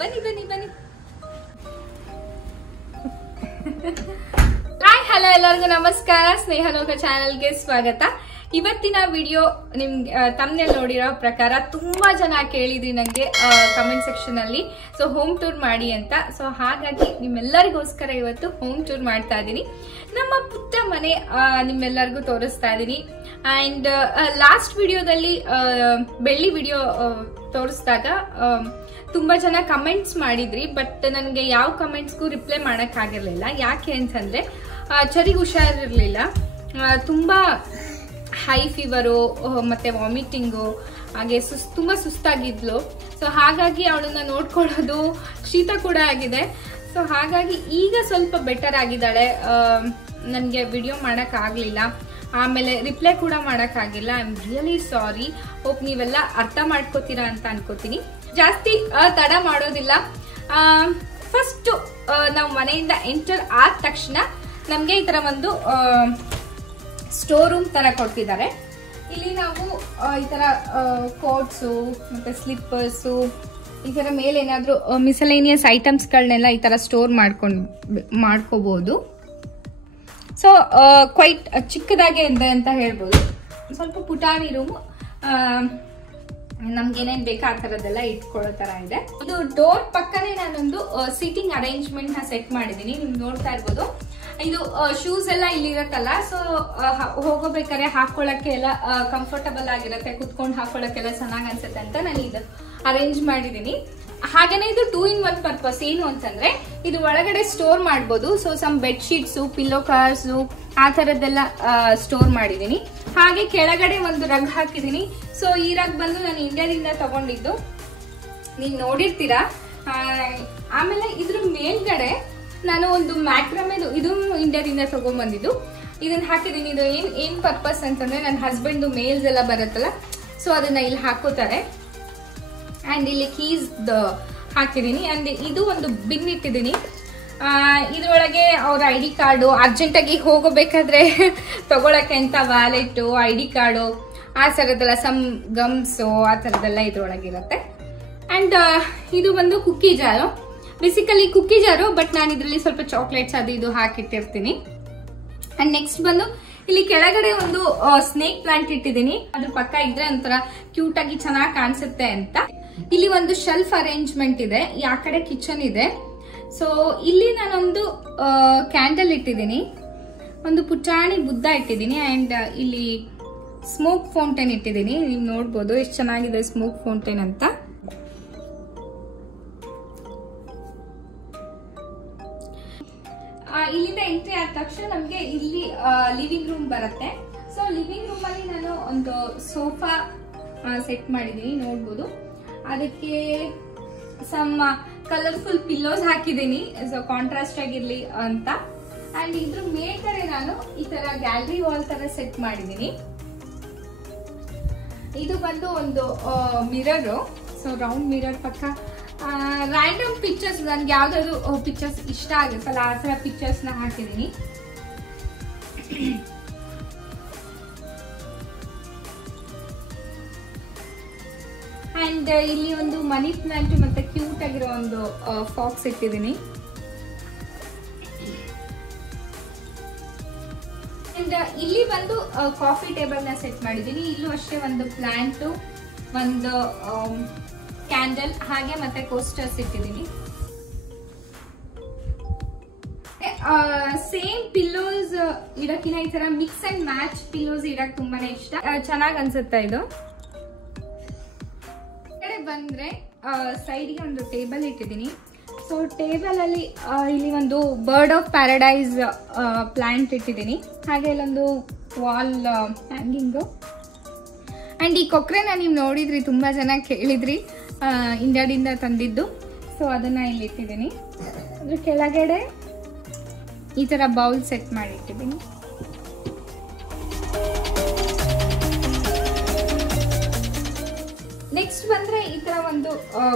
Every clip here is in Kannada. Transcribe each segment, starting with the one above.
ಬನ್ನಿ ಬನ್ನಿ ಬನ್ನಿ. ಹಾಯ್ ಹಲೋ ಎಲ್ಲರಿಗೂ ನಮಸ್ಕಾರ. ಸ್ನೇಹ ಲೋಕ ಚಾನೆಲ್ಗೆ ಸ್ವಾಗತ. ಇವತ್ತಿನ ವಿಡಿಯೋ ನಿಮ್ಗೆ ತಮ್ಮನೇಲಿ ನೋಡಿರೋ ಪ್ರಕಾರ ತುಂಬಾ ಜನ ಕೇಳಿದ್ರಿ ನಂಗೆ ಕಮೆಂಟ್ ಸೆಕ್ಷನ್ ಅಲ್ಲಿ ಸೊ ಹೋಮ್ ಟೂರ್ ಮಾಡಿ ಅಂತ. ಸೊ ಹಾಗಾಗಿ ನಿಮ್ಮೆಲ್ಲರಿಗೋಸ್ಕರ ಇವತ್ತು ಹೋಮ್ ಟೂರ್ ಮಾಡ್ತಾ ಇದ್ದೀನಿ. ನಮ್ಮ ಪುಟ್ಟ ಮನೆ ನಿಮ್ಮೆಲ್ಲರಿಗೂ ತೋರಿಸ್ತಾ ಇದ್ದೀನಿ. ಅಂಡ್ ಲಾಸ್ಟ್ ವಿಡಿಯೋದಲ್ಲಿ ಬೆಳ್ಳಿ ವಿಡಿಯೋ ತೋರಿಸಿದಾಗ ತುಂಬಾ ಜನ ಕಮೆಂಟ್ಸ್ ಮಾಡಿದ್ರಿ, ಬಟ್ ನನಗೆ ಯಾವ ಕಮೆಂಟ್ಸ್ಗೂ ರಿಪ್ಲೈ ಮಾಡಕ್ ಆಗಿರ್ಲಿಲ್ಲ. ಯಾಕೆ ಅಂತಂದ್ರೆ ಚರಿಗೆ ಹುಷಾರಿರ್ಲಿಲ್ಲ, ತುಂಬಾ ಹೈ ಫೀವರು ಮತ್ತೆ ವಾಮಿಟಿಂಗು, ಹಾಗೆ ತುಂಬಾ ಸುಸ್ತಾಗಿದ್ಲು. ಸೊ ಹಾಗಾಗಿ ಅವಳನ್ನ ನೋಡ್ಕೊಳ್ಳೋದು ಶೀತ ಕೂಡ ಆಗಿದೆ. ಸೊ ಹಾಗಾಗಿ ಈಗ ಸ್ವಲ್ಪ ಬೆಟರ್ ಆಗಿದ್ದಾಳೆ. ನನಗೆ ವಿಡಿಯೋ ಮಾಡಕ್ ಆಗ್ಲಿಲ್ಲ, ಆಮೇಲೆ ರಿಪ್ಲೈ ಕೂಡ ಮಾಡಕ್ ಆಗಿಲ್ಲ. I am really sorry. Hope ನೀವೆಲ್ಲ ಅರ್ಥ ಮಾಡ್ಕೋತೀರಾ ಅಂತ ಅನ್ಕೋತೀನಿ. ಜಾಸ್ತಿ ತಡ ಮಾಡೋದಿಲ್ಲ. ಫಸ್ಟ್ ನಾವು ಮನೆಯಿಂದ ಎಂಟರ್ ಆದ ತಕ್ಷಣ ನಮ್ಗೆ ಈ ತರ ಒಂದು ಸ್ಟೋರ್ ರೂಮ್ ತರ ಕೊಡ್ತಿದ್ದಾರೆ. ಇಲ್ಲಿ ನಾವು ಈ ತರ ಕೋಟ್ಸು ಮತ್ತೆ ಸ್ಲಿಪ್ಪರ್ಸು, ಈ ತರ ಮೇಲೆ ಏನಾದ್ರು ಮಿಸಲೇನಿಯಸ್ ಐಟಮ್ಸ್ಗಳನ್ನೆಲ್ಲ ಈ ತರ ಸ್ಟೋರ್ ಮಾಡ್ಕೋಬಹುದು. ಸೊ ಕ್ವೈಟ್ ಚಿಕ್ಕದಾಗೆ ಇದೆ ಅಂತ ಹೇಳ್ಬೋದು. ಸ್ವಲ್ಪ ಪುಟಾಣಿ ರೂಮ್, ನಮ್ಗೆ ಏನೇನ್ ಬೇಕಾ ಆ ತರದೆಲ್ಲ ಇಟ್ಕೊಳ್ಳೋ ತರ ಇದೆ. ಇದು ಡೋರ್ ಪಕ್ಕನೇ ನಾನೊಂದು ಸೀಟಿಂಗ್ ಅರೇಂಜ್ಮೆಂಟ್ ನ ಸೆಟ್ ಮಾಡಿದೀನಿ. ನೀವು ನೋಡ್ತಾ ಇರ್ಬೋದು. ಇದು ಶೂಸ್ ಎಲ್ಲ ಇಲ್ಲಿ ಇರತ್ತಲ್ಲ, ಸೊ ಹೋಗೋಬೇಕಾದ್ರೆ ಹಾಕೊಳ್ಳಕ್ಕೆ ಎಲ್ಲ ಕಂಫರ್ಟಬಲ್ ಆಗಿರುತ್ತೆ, ಕುತ್ಕೊಂಡು ಹಾಕೊಳ್ಳಕ್ಕೆಲ್ಲ ಚೆನ್ನಾಗ್ ಅನ್ಸುತ್ತೆ ಅಂತ ನಾನು ಇದು ಅರೇಂಜ್ ಮಾಡಿದೀನಿ. ಹಾಗೇನೆ ಇದು 2-in-1 ಪರ್ಪಸ್. ಏನು ಅಂತಂದ್ರೆ ಇದು ಒಳಗಡೆ ಸ್ಟೋರ್ ಮಾಡ್ಬೋದು. So some bed sheets, pillow covers ಆ ತರದ್ದೆಲ್ಲ ಸ್ಟೋರ್ ಮಾಡಿದೀನಿ. ಹಾಗೆ ಕೆಳಗಡೆ ಒಂದು ರಗ್ ಹಾಕಿದೀನಿ. ಸೊ ಈ ರಗ್ ಬಂದು ನಾನು ಇಂಡಿಯಾದಿಂದ ತಗೊಂಡಿದ್ದು, ನೀವು ನೋಡಿರ್ತೀರಾ. ಆಮೇಲೆ ಇದ್ರ ಮೇಲ್ಗಡೆ ನಾನು ಒಂದು ಮ್ಯಾಕ್ರಮೇದು, ಇದು ಇಂಡಿಯಾದಿಂದ ತಗೊಂಡ್ ಬಂದಿದ್ದು, ಇದನ್ನ ಹಾಕಿದೀನಿ. ಇದು ಏನ್ ಪರ್ಪಸ್ ಅಂತಂದ್ರೆ ನನ್ನ ಹಸ್ಬೆಂಡ್ ಮೇಲ್ಸ್ ಎಲ್ಲ ಬರುತ್ತಲ್ಲ, ಸೊ ಅದನ್ನ ಇಲ್ಲಿ ಹಾಕೋತಾರೆ. ಅಂಡ್ ಇಲ್ಲಿ ಕೀಸ್ ಹಾಕಿದೀನಿ. ಅಂಡ್ ಇದು ಒಂದು ಬಿನ್ ಇಟ್ಟಿದ್ದೀನಿ. ಇದ್ರೊಳಗೆ ಅವ್ರ ID ಕಾರ್ಡು, ಅರ್ಜೆಂಟ್ ಆಗಿ ಹೋಗಬೇಕಾದ್ರೆ ತಗೊಳಕ್ಕೆ ಅಂತ ವ್ಯಾಲೆಟ್, ID ಕಾರ್ಡು ಆ ತರದೆಲ್ಲ, ಸಮ್ ಗಮ್ಸ್ ಆ ತರದೆಲ್ಲ ಇದ್ರೊಳಗಿರುತ್ತೆ. ಅಂಡ್ ಇದು ಬಂದು ಕುಕ್ಕಿ ಜಾರು, ಬೇಸಿಕಲಿ ಕುಕ್ಕಿ ಜಾರು, ಬಟ್ ನಾನು ಇದ್ರಲ್ಲಿ ಸ್ವಲ್ಪ ಚಾಕ್ಲೇಟ್ಸ್ ಅದು ಇದು ಹಾಕಿಟ್ಟಿರ್ತೀನಿ. ಅಂಡ್ ನೆಕ್ಸ್ಟ್ ಬಂದು ಇಲ್ಲಿ ಕೆಳಗಡೆ ಒಂದು ಸ್ನೇಕ್ ಪ್ಲಾಂಟ್ ಇಟ್ಟಿದ್ದೀನಿ. ಅದ್ರ ಪಕ್ಕ ಇದ್ರೆ ಒಂಥರ ಕ್ಯೂಟ್ ಆಗಿ ಚೆನ್ನಾಗಿ ಕಾಣಿಸುತ್ತೆ ಅಂತ. ಇಲ್ಲಿ ಒಂದು ಶೆಲ್ಫ್ ಅರೇಂಜ್ಮೆಂಟ್ ಇದೆ. ಆ ಕಡೆ ಕಿಚನ್ ಇದೆ. ಸೊ ಇಲ್ಲಿ ನಾನೊಂದು ಕ್ಯಾಂಡಲ್ ಇಟ್ಟಿದ್ದೀನಿ, ಒಂದು ಪುಟಾಣಿ ಬುದ್ಧ ಇಟ್ಟಿದ್ದೀನಿ. ಅಂಡ್ ಇಲ್ಲಿ ಸ್ಮೋಕ್ ಫೌಂಟೇನ್ ಇಟ್ಟಿದ್ದೀನಿ. ನೀವು ನೋಡ್ಬೋದು ಎಷ್ಟು ಚೆನ್ನಾಗಿದೆ ಸ್ಮೋಕ್ ಫೌಂಟೇನ್ ಅಂತ. ಇಲ್ಲಿಂದ ಎಂಟ್ರಿ ಆದ ತಕ್ಷಣ ನಮ್ಗೆ ಇಲ್ಲಿ ಲಿವಿಂಗ್ ರೂಮ್ ಬರುತ್ತೆ. ಸೊ ಲಿವಿಂಗ್ ರೂಮ್ ಅಲ್ಲಿ ನಾನು ಒಂದು ಸೋಫಾ ಸೆಟ್ ಮಾಡಿದೀನಿ, ನೋಡ್ಬೋದು. ಅದಕ್ಕೆ ಸಮ್ ಕಲರ್ಫುಲ್ ಪಿಲ್ಲೋಸ್ ಹಾಕಿದೀನಿ, ಸೊ ಕಾಂಟ್ರಾಸ್ಟ್ ಆಗಿರ್ಲಿ ಅಂತ. ಅಂಡ್ ಇದ್ರ ಮೇಲ್ಗಡೆ ನಾನು ಈ ತರ ಗ್ಯಾಲರಿ ವಾಲ್ ತರ ಸೆಟ್ ಮಾಡಿದೀನಿ. ಇದು ಬಂದು ಒಂದು ಮಿರರ್, ಸೊ ರೌಂಡ್ ಮಿರರ್ ಪಕ್ಕ ರ್ಯಾಂಡಮ್ ಪಿಕ್ಚರ್ಸ್, ನನ್ಗೆ ಯಾವ್ದಾದ್ರು ಪಿಕ್ಚರ್ಸ್ ಇಷ್ಟ ಆಗುತ್ತಲ್ಲ ಆ ತರ ಪಿಕ್ಚರ್ಸ್ ನ ಹಾಕಿದೀನಿ. ಅಂಡ್ ಇಲ್ಲಿ ಒಂದು ಮನಿ ಪ್ಲಾಂಟ್ ಮತ್ತೆ ಕ್ಯೂಟ್ ಆಗಿರೋ ಒಂದು ಫಾಕ್ಸ್ ಇಟ್ಟಿದ್ದೀನಿ. ಅಂಡ್ ಇಲ್ಲಿ ಬಂದು ಕಾಫಿ ಟೇಬಲ್ ನ ಸೆಟ್ ಮಾಡಿದೀನಿ. ಇಲ್ಲೂ ಅಷ್ಟೇ ಒಂದು ಪ್ಲಾಂಟ್, ಒಂದು ಕ್ಯಾಂಡಲ್, ಹಾಗೆ ಮತ್ತೆ ಕೋಸ್ಟರ್ಸ್ ಇಟ್ಟಿದ್ದೀನಿ. ಸೇಮ್ ಪಿಲ್ಲೋಸ್ ಇಡಕ್ಕಿನ ಈ ತರ ಮಿಕ್ಸ್ ಅಂಡ್ ಮ್ಯಾಚ್ ಪಿಲ್ಲೋಸ್ ಇಡಕ್ ತುಂಬಾನೇ ಇಷ್ಟ, ಚೆನ್ನಾಗ್ ಅನ್ಸುತ್ತೆ ಇದು. ಬಂದ್ರೆ ಸೈಡ್ಗೆ ಒಂದು ಟೇಬಲ್ ಇಟ್ಟಿದ್ದೀನಿ. ಸೊ ಟೇಬಲ್ ಅಲ್ಲಿ ಇಲ್ಲಿ ಒಂದು ಬರ್ಡ್ ಆಫ್ ಪ್ಯಾರಡೈಸ್ ಪ್ಲಾಂಟ್ ಇಟ್ಟಿದ್ದೀನಿ. ಹಾಗೆ ಇಲ್ಲೊಂದು ವಾಲ್ ಹ್ಯಾಂಗಿಂಗು. ಅಂಡ್ ಈ ಕೊಕ್ರೆನ ನೀವು ನೋಡಿದ್ರಿ, ತುಂಬಾ ಜನ ಕೇಳಿದ್ರಿ, ಇಂಡಿಯಾದಿಂದ ತಂದಿದ್ದು. ಸೊ ಅದನ್ನ ಇಲ್ಲಿ ಇಟ್ಟಿದ್ದೀನಿ. ಅದ್ರ ಕೆಳಗಡೆ ಈ ತರ ಬೌಲ್ ಸೆಟ್ ಮಾಡಿ ಇಟ್ಟಿದ್ದೀನಿ. ನೆಕ್ಸ್ಟ್ ಬಂದ್ರೆ ಈ ತರ ಒಂದು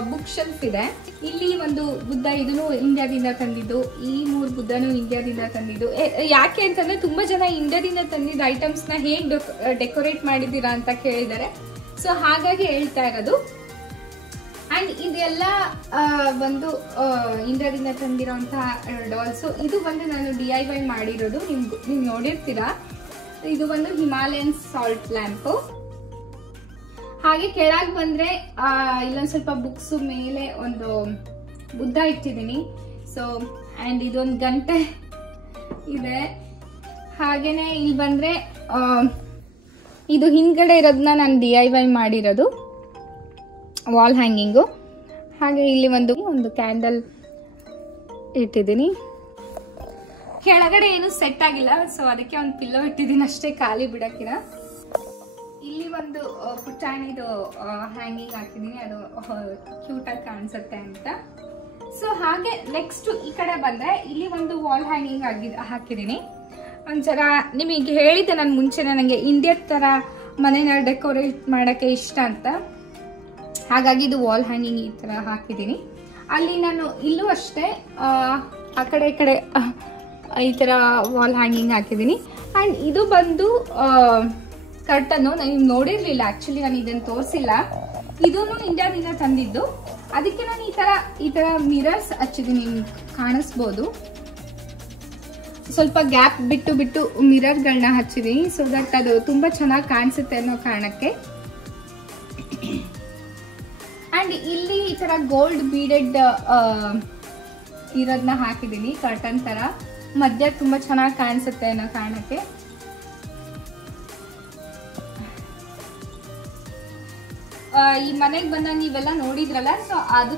ಬುಕ್ ಶೆಲ್ಫ್ ಇದೆ. ಇಲ್ಲಿ ಒಂದು ಬುದ್ಧ, ಇದನ್ನು ಇಂಡಿಯಾದಿಂದ ತಂದಿದ್ದು. ಈ 3 ಬುದ್ಧನು ಇಂಡಿಯಾದಿಂದ ತಂದಿದ್ದು. ಯಾಕೆ ಅಂತಂದ್ರೆ ತುಂಬಾ ಜನ ಇಂಡಿಯಾದಿಂದ ತಂದಿದ್ದ ಐಟಮ್ಸ್ ನ ಹೇಗ್ ಡೆಕೋರೇಟ್ ಮಾಡಿದೀರಾ ಅಂತ ಕೇಳಿದ್ದಾರೆ. ಸೊ ಹಾಗಾಗಿ ಹೇಳ್ತಾ ಇರೋದು. ಅಂಡ್ ಇದೆಲ್ಲ ಒಂದು ಇಂಡಿಯಾದಿಂದ ತಂದಿರೋಂತಹ ಡಾಲ್ಸು. ಇದು ಬಂದು ನಾನು DIY ಮಾಡಿರೋದು, ನೀವು ನೋಡಿರ್ತೀರಾ. ಇದು ಒಂದು ಹಿಮಾಲಯನ್ ಸಾಲ್ಟ್ ಲ್ಯಾಂಪು. ಹಾಗೆ ಕೆಳಗೆ ಬಂದ್ರೆ ಇಲ್ಲೊಂದು ಸ್ವಲ್ಪ ಬುಕ್ಸ್, ಮೇಲೆ ಒಂದು ಬುದ್ಧ ಇಟ್ಟಿದ್ದೀನಿ. ಸೊ ಅಂಡ್ ಇದೊಂದು ಗಂಟೆ ಇದೆ. ಹಾಗೇನೆ ಇಲ್ಲಿ ಬಂದ್ರೆ ಇದು ಹಿಂದ್ಗಡೆ ಇರೋದನ್ನ ನಾನು DIY ಮಾಡಿರೋದು ವಾಲ್ ಹ್ಯಾಂಗಿಂಗು. ಹಾಗೆ ಇಲ್ಲಿ ಒಂದು ಕ್ಯಾಂಡಲ್ ಇಟ್ಟಿದ್ದೀನಿ. ಕೆಳಗಡೆ ಏನು ಸೆಟ್ ಆಗಿಲ್ಲ, ಸೊ ಅದಕ್ಕೆ ಒಂದು ಪಿಲ್ಲೋ ಇಟ್ಟಿದ್ದೀನಿ ಅಷ್ಟೇ, ಖಾಲಿ ಬಿಡಕ್ಕಿನ. ಇಲ್ಲಿ ಒಂದು ಪುಟಾಣಿದು ಹ್ಯಾಂಗಿಂಗ್ ಹಾಕಿದ್ದೀನಿ, ಅದು ಕ್ಯೂಟ್ ಆಗಿ ಕಾಣಿಸುತ್ತೆ ಅಂತ. ಸೊ ಹಾಗೆ ನೆಕ್ಸ್ಟ್ ಈ ಕಡೆ ಬಂದ್ರೆ ಇಲ್ಲಿ ಒಂದು ವಾಲ್ ಹ್ಯಾಂಗಿಂಗ್ ಹಾಕಿದ್ದೀನಿ. ಒಂಥರ ನಿಮಗೆ ಹೇಳಿದ್ದೆ ನಾನು ಮುಂಚೆನೆ, ನನಗೆ ಇಂಡಿಯಾ ತರ ಮನೆನ ಡೆಕೋರೇಟ್ ಮಾಡಕ್ಕೆ ಇಷ್ಟ ಅಂತ. ಹಾಗಾಗಿ ಇದು ವಾಲ್ ಹ್ಯಾಂಗಿಂಗ್ ಈ ತರ ಹಾಕಿದ್ದೀನಿ. ಅಲ್ಲಿ ನಾನು ಇಲ್ಲೂ ಅಷ್ಟೇ ಆ ಕಡೆ ಈ ಕಡೆ ಈ ತರ ವಾಲ್ ಹ್ಯಾಂಗಿಂಗ್ ಹಾಕಿದ್ದೀನಿ. ಅಂಡ್ ಇದು ಬಂದು ಕರ್ಟನ್. ನಾನು ನೋಡಿರ್ಲಿಲ್ಲ ಆಕ್ಚುಲಿ, ನಾನು ಇದನ್ನು ತೋರಿಸಿಲ್ಲ. ಇದನ್ನು ಇಂಡಿಯಾದಿಂದ ತಂದಿದ್ದು. ಅದಕ್ಕೆ ನಾನು ಈ ತರ ಮಿರರ್ಸ್ ಹಚ್ಚಿದ್ದೀನಿ, ಕಾಣಿಸ್ಬೋದು. ಸ್ವಲ್ಪ ಗ್ಯಾಪ್ ಬಿಟ್ಟು ಮಿರರ್ಗಳನ್ನ ಹಚ್ಚಿದ್ದೀನಿ, ಸೊ ದಟ್ ಅದು ತುಂಬಾ ಚೆನ್ನಾಗಿ ಕಾಣಿಸುತ್ತೆ ಅನ್ನೋ ಕಾರಣಕ್ಕೆ. ಅಂಡ್ ಇಲ್ಲಿ ಈ ತರ ಗೋಲ್ಡ್ ಬೀಡೆಡ್ ಇರೋದನ್ನ ಹಾಕಿದ್ದೀನಿ, ಕರ್ಟನ್ ತರ. ಮಧ್ಯ ತುಂಬಾ ಚೆನ್ನಾಗಿ ಕಾಣಿಸುತ್ತೆ ಅನ್ನೋ ಕಾರಣಕ್ಕೆ. ಈ ಮನೆಗೆ ಬಂದಾಗ ನೀವೆಲ್ಲ ನೋಡಿದ್ರಲ್ಲ, ಸೊ ಅದು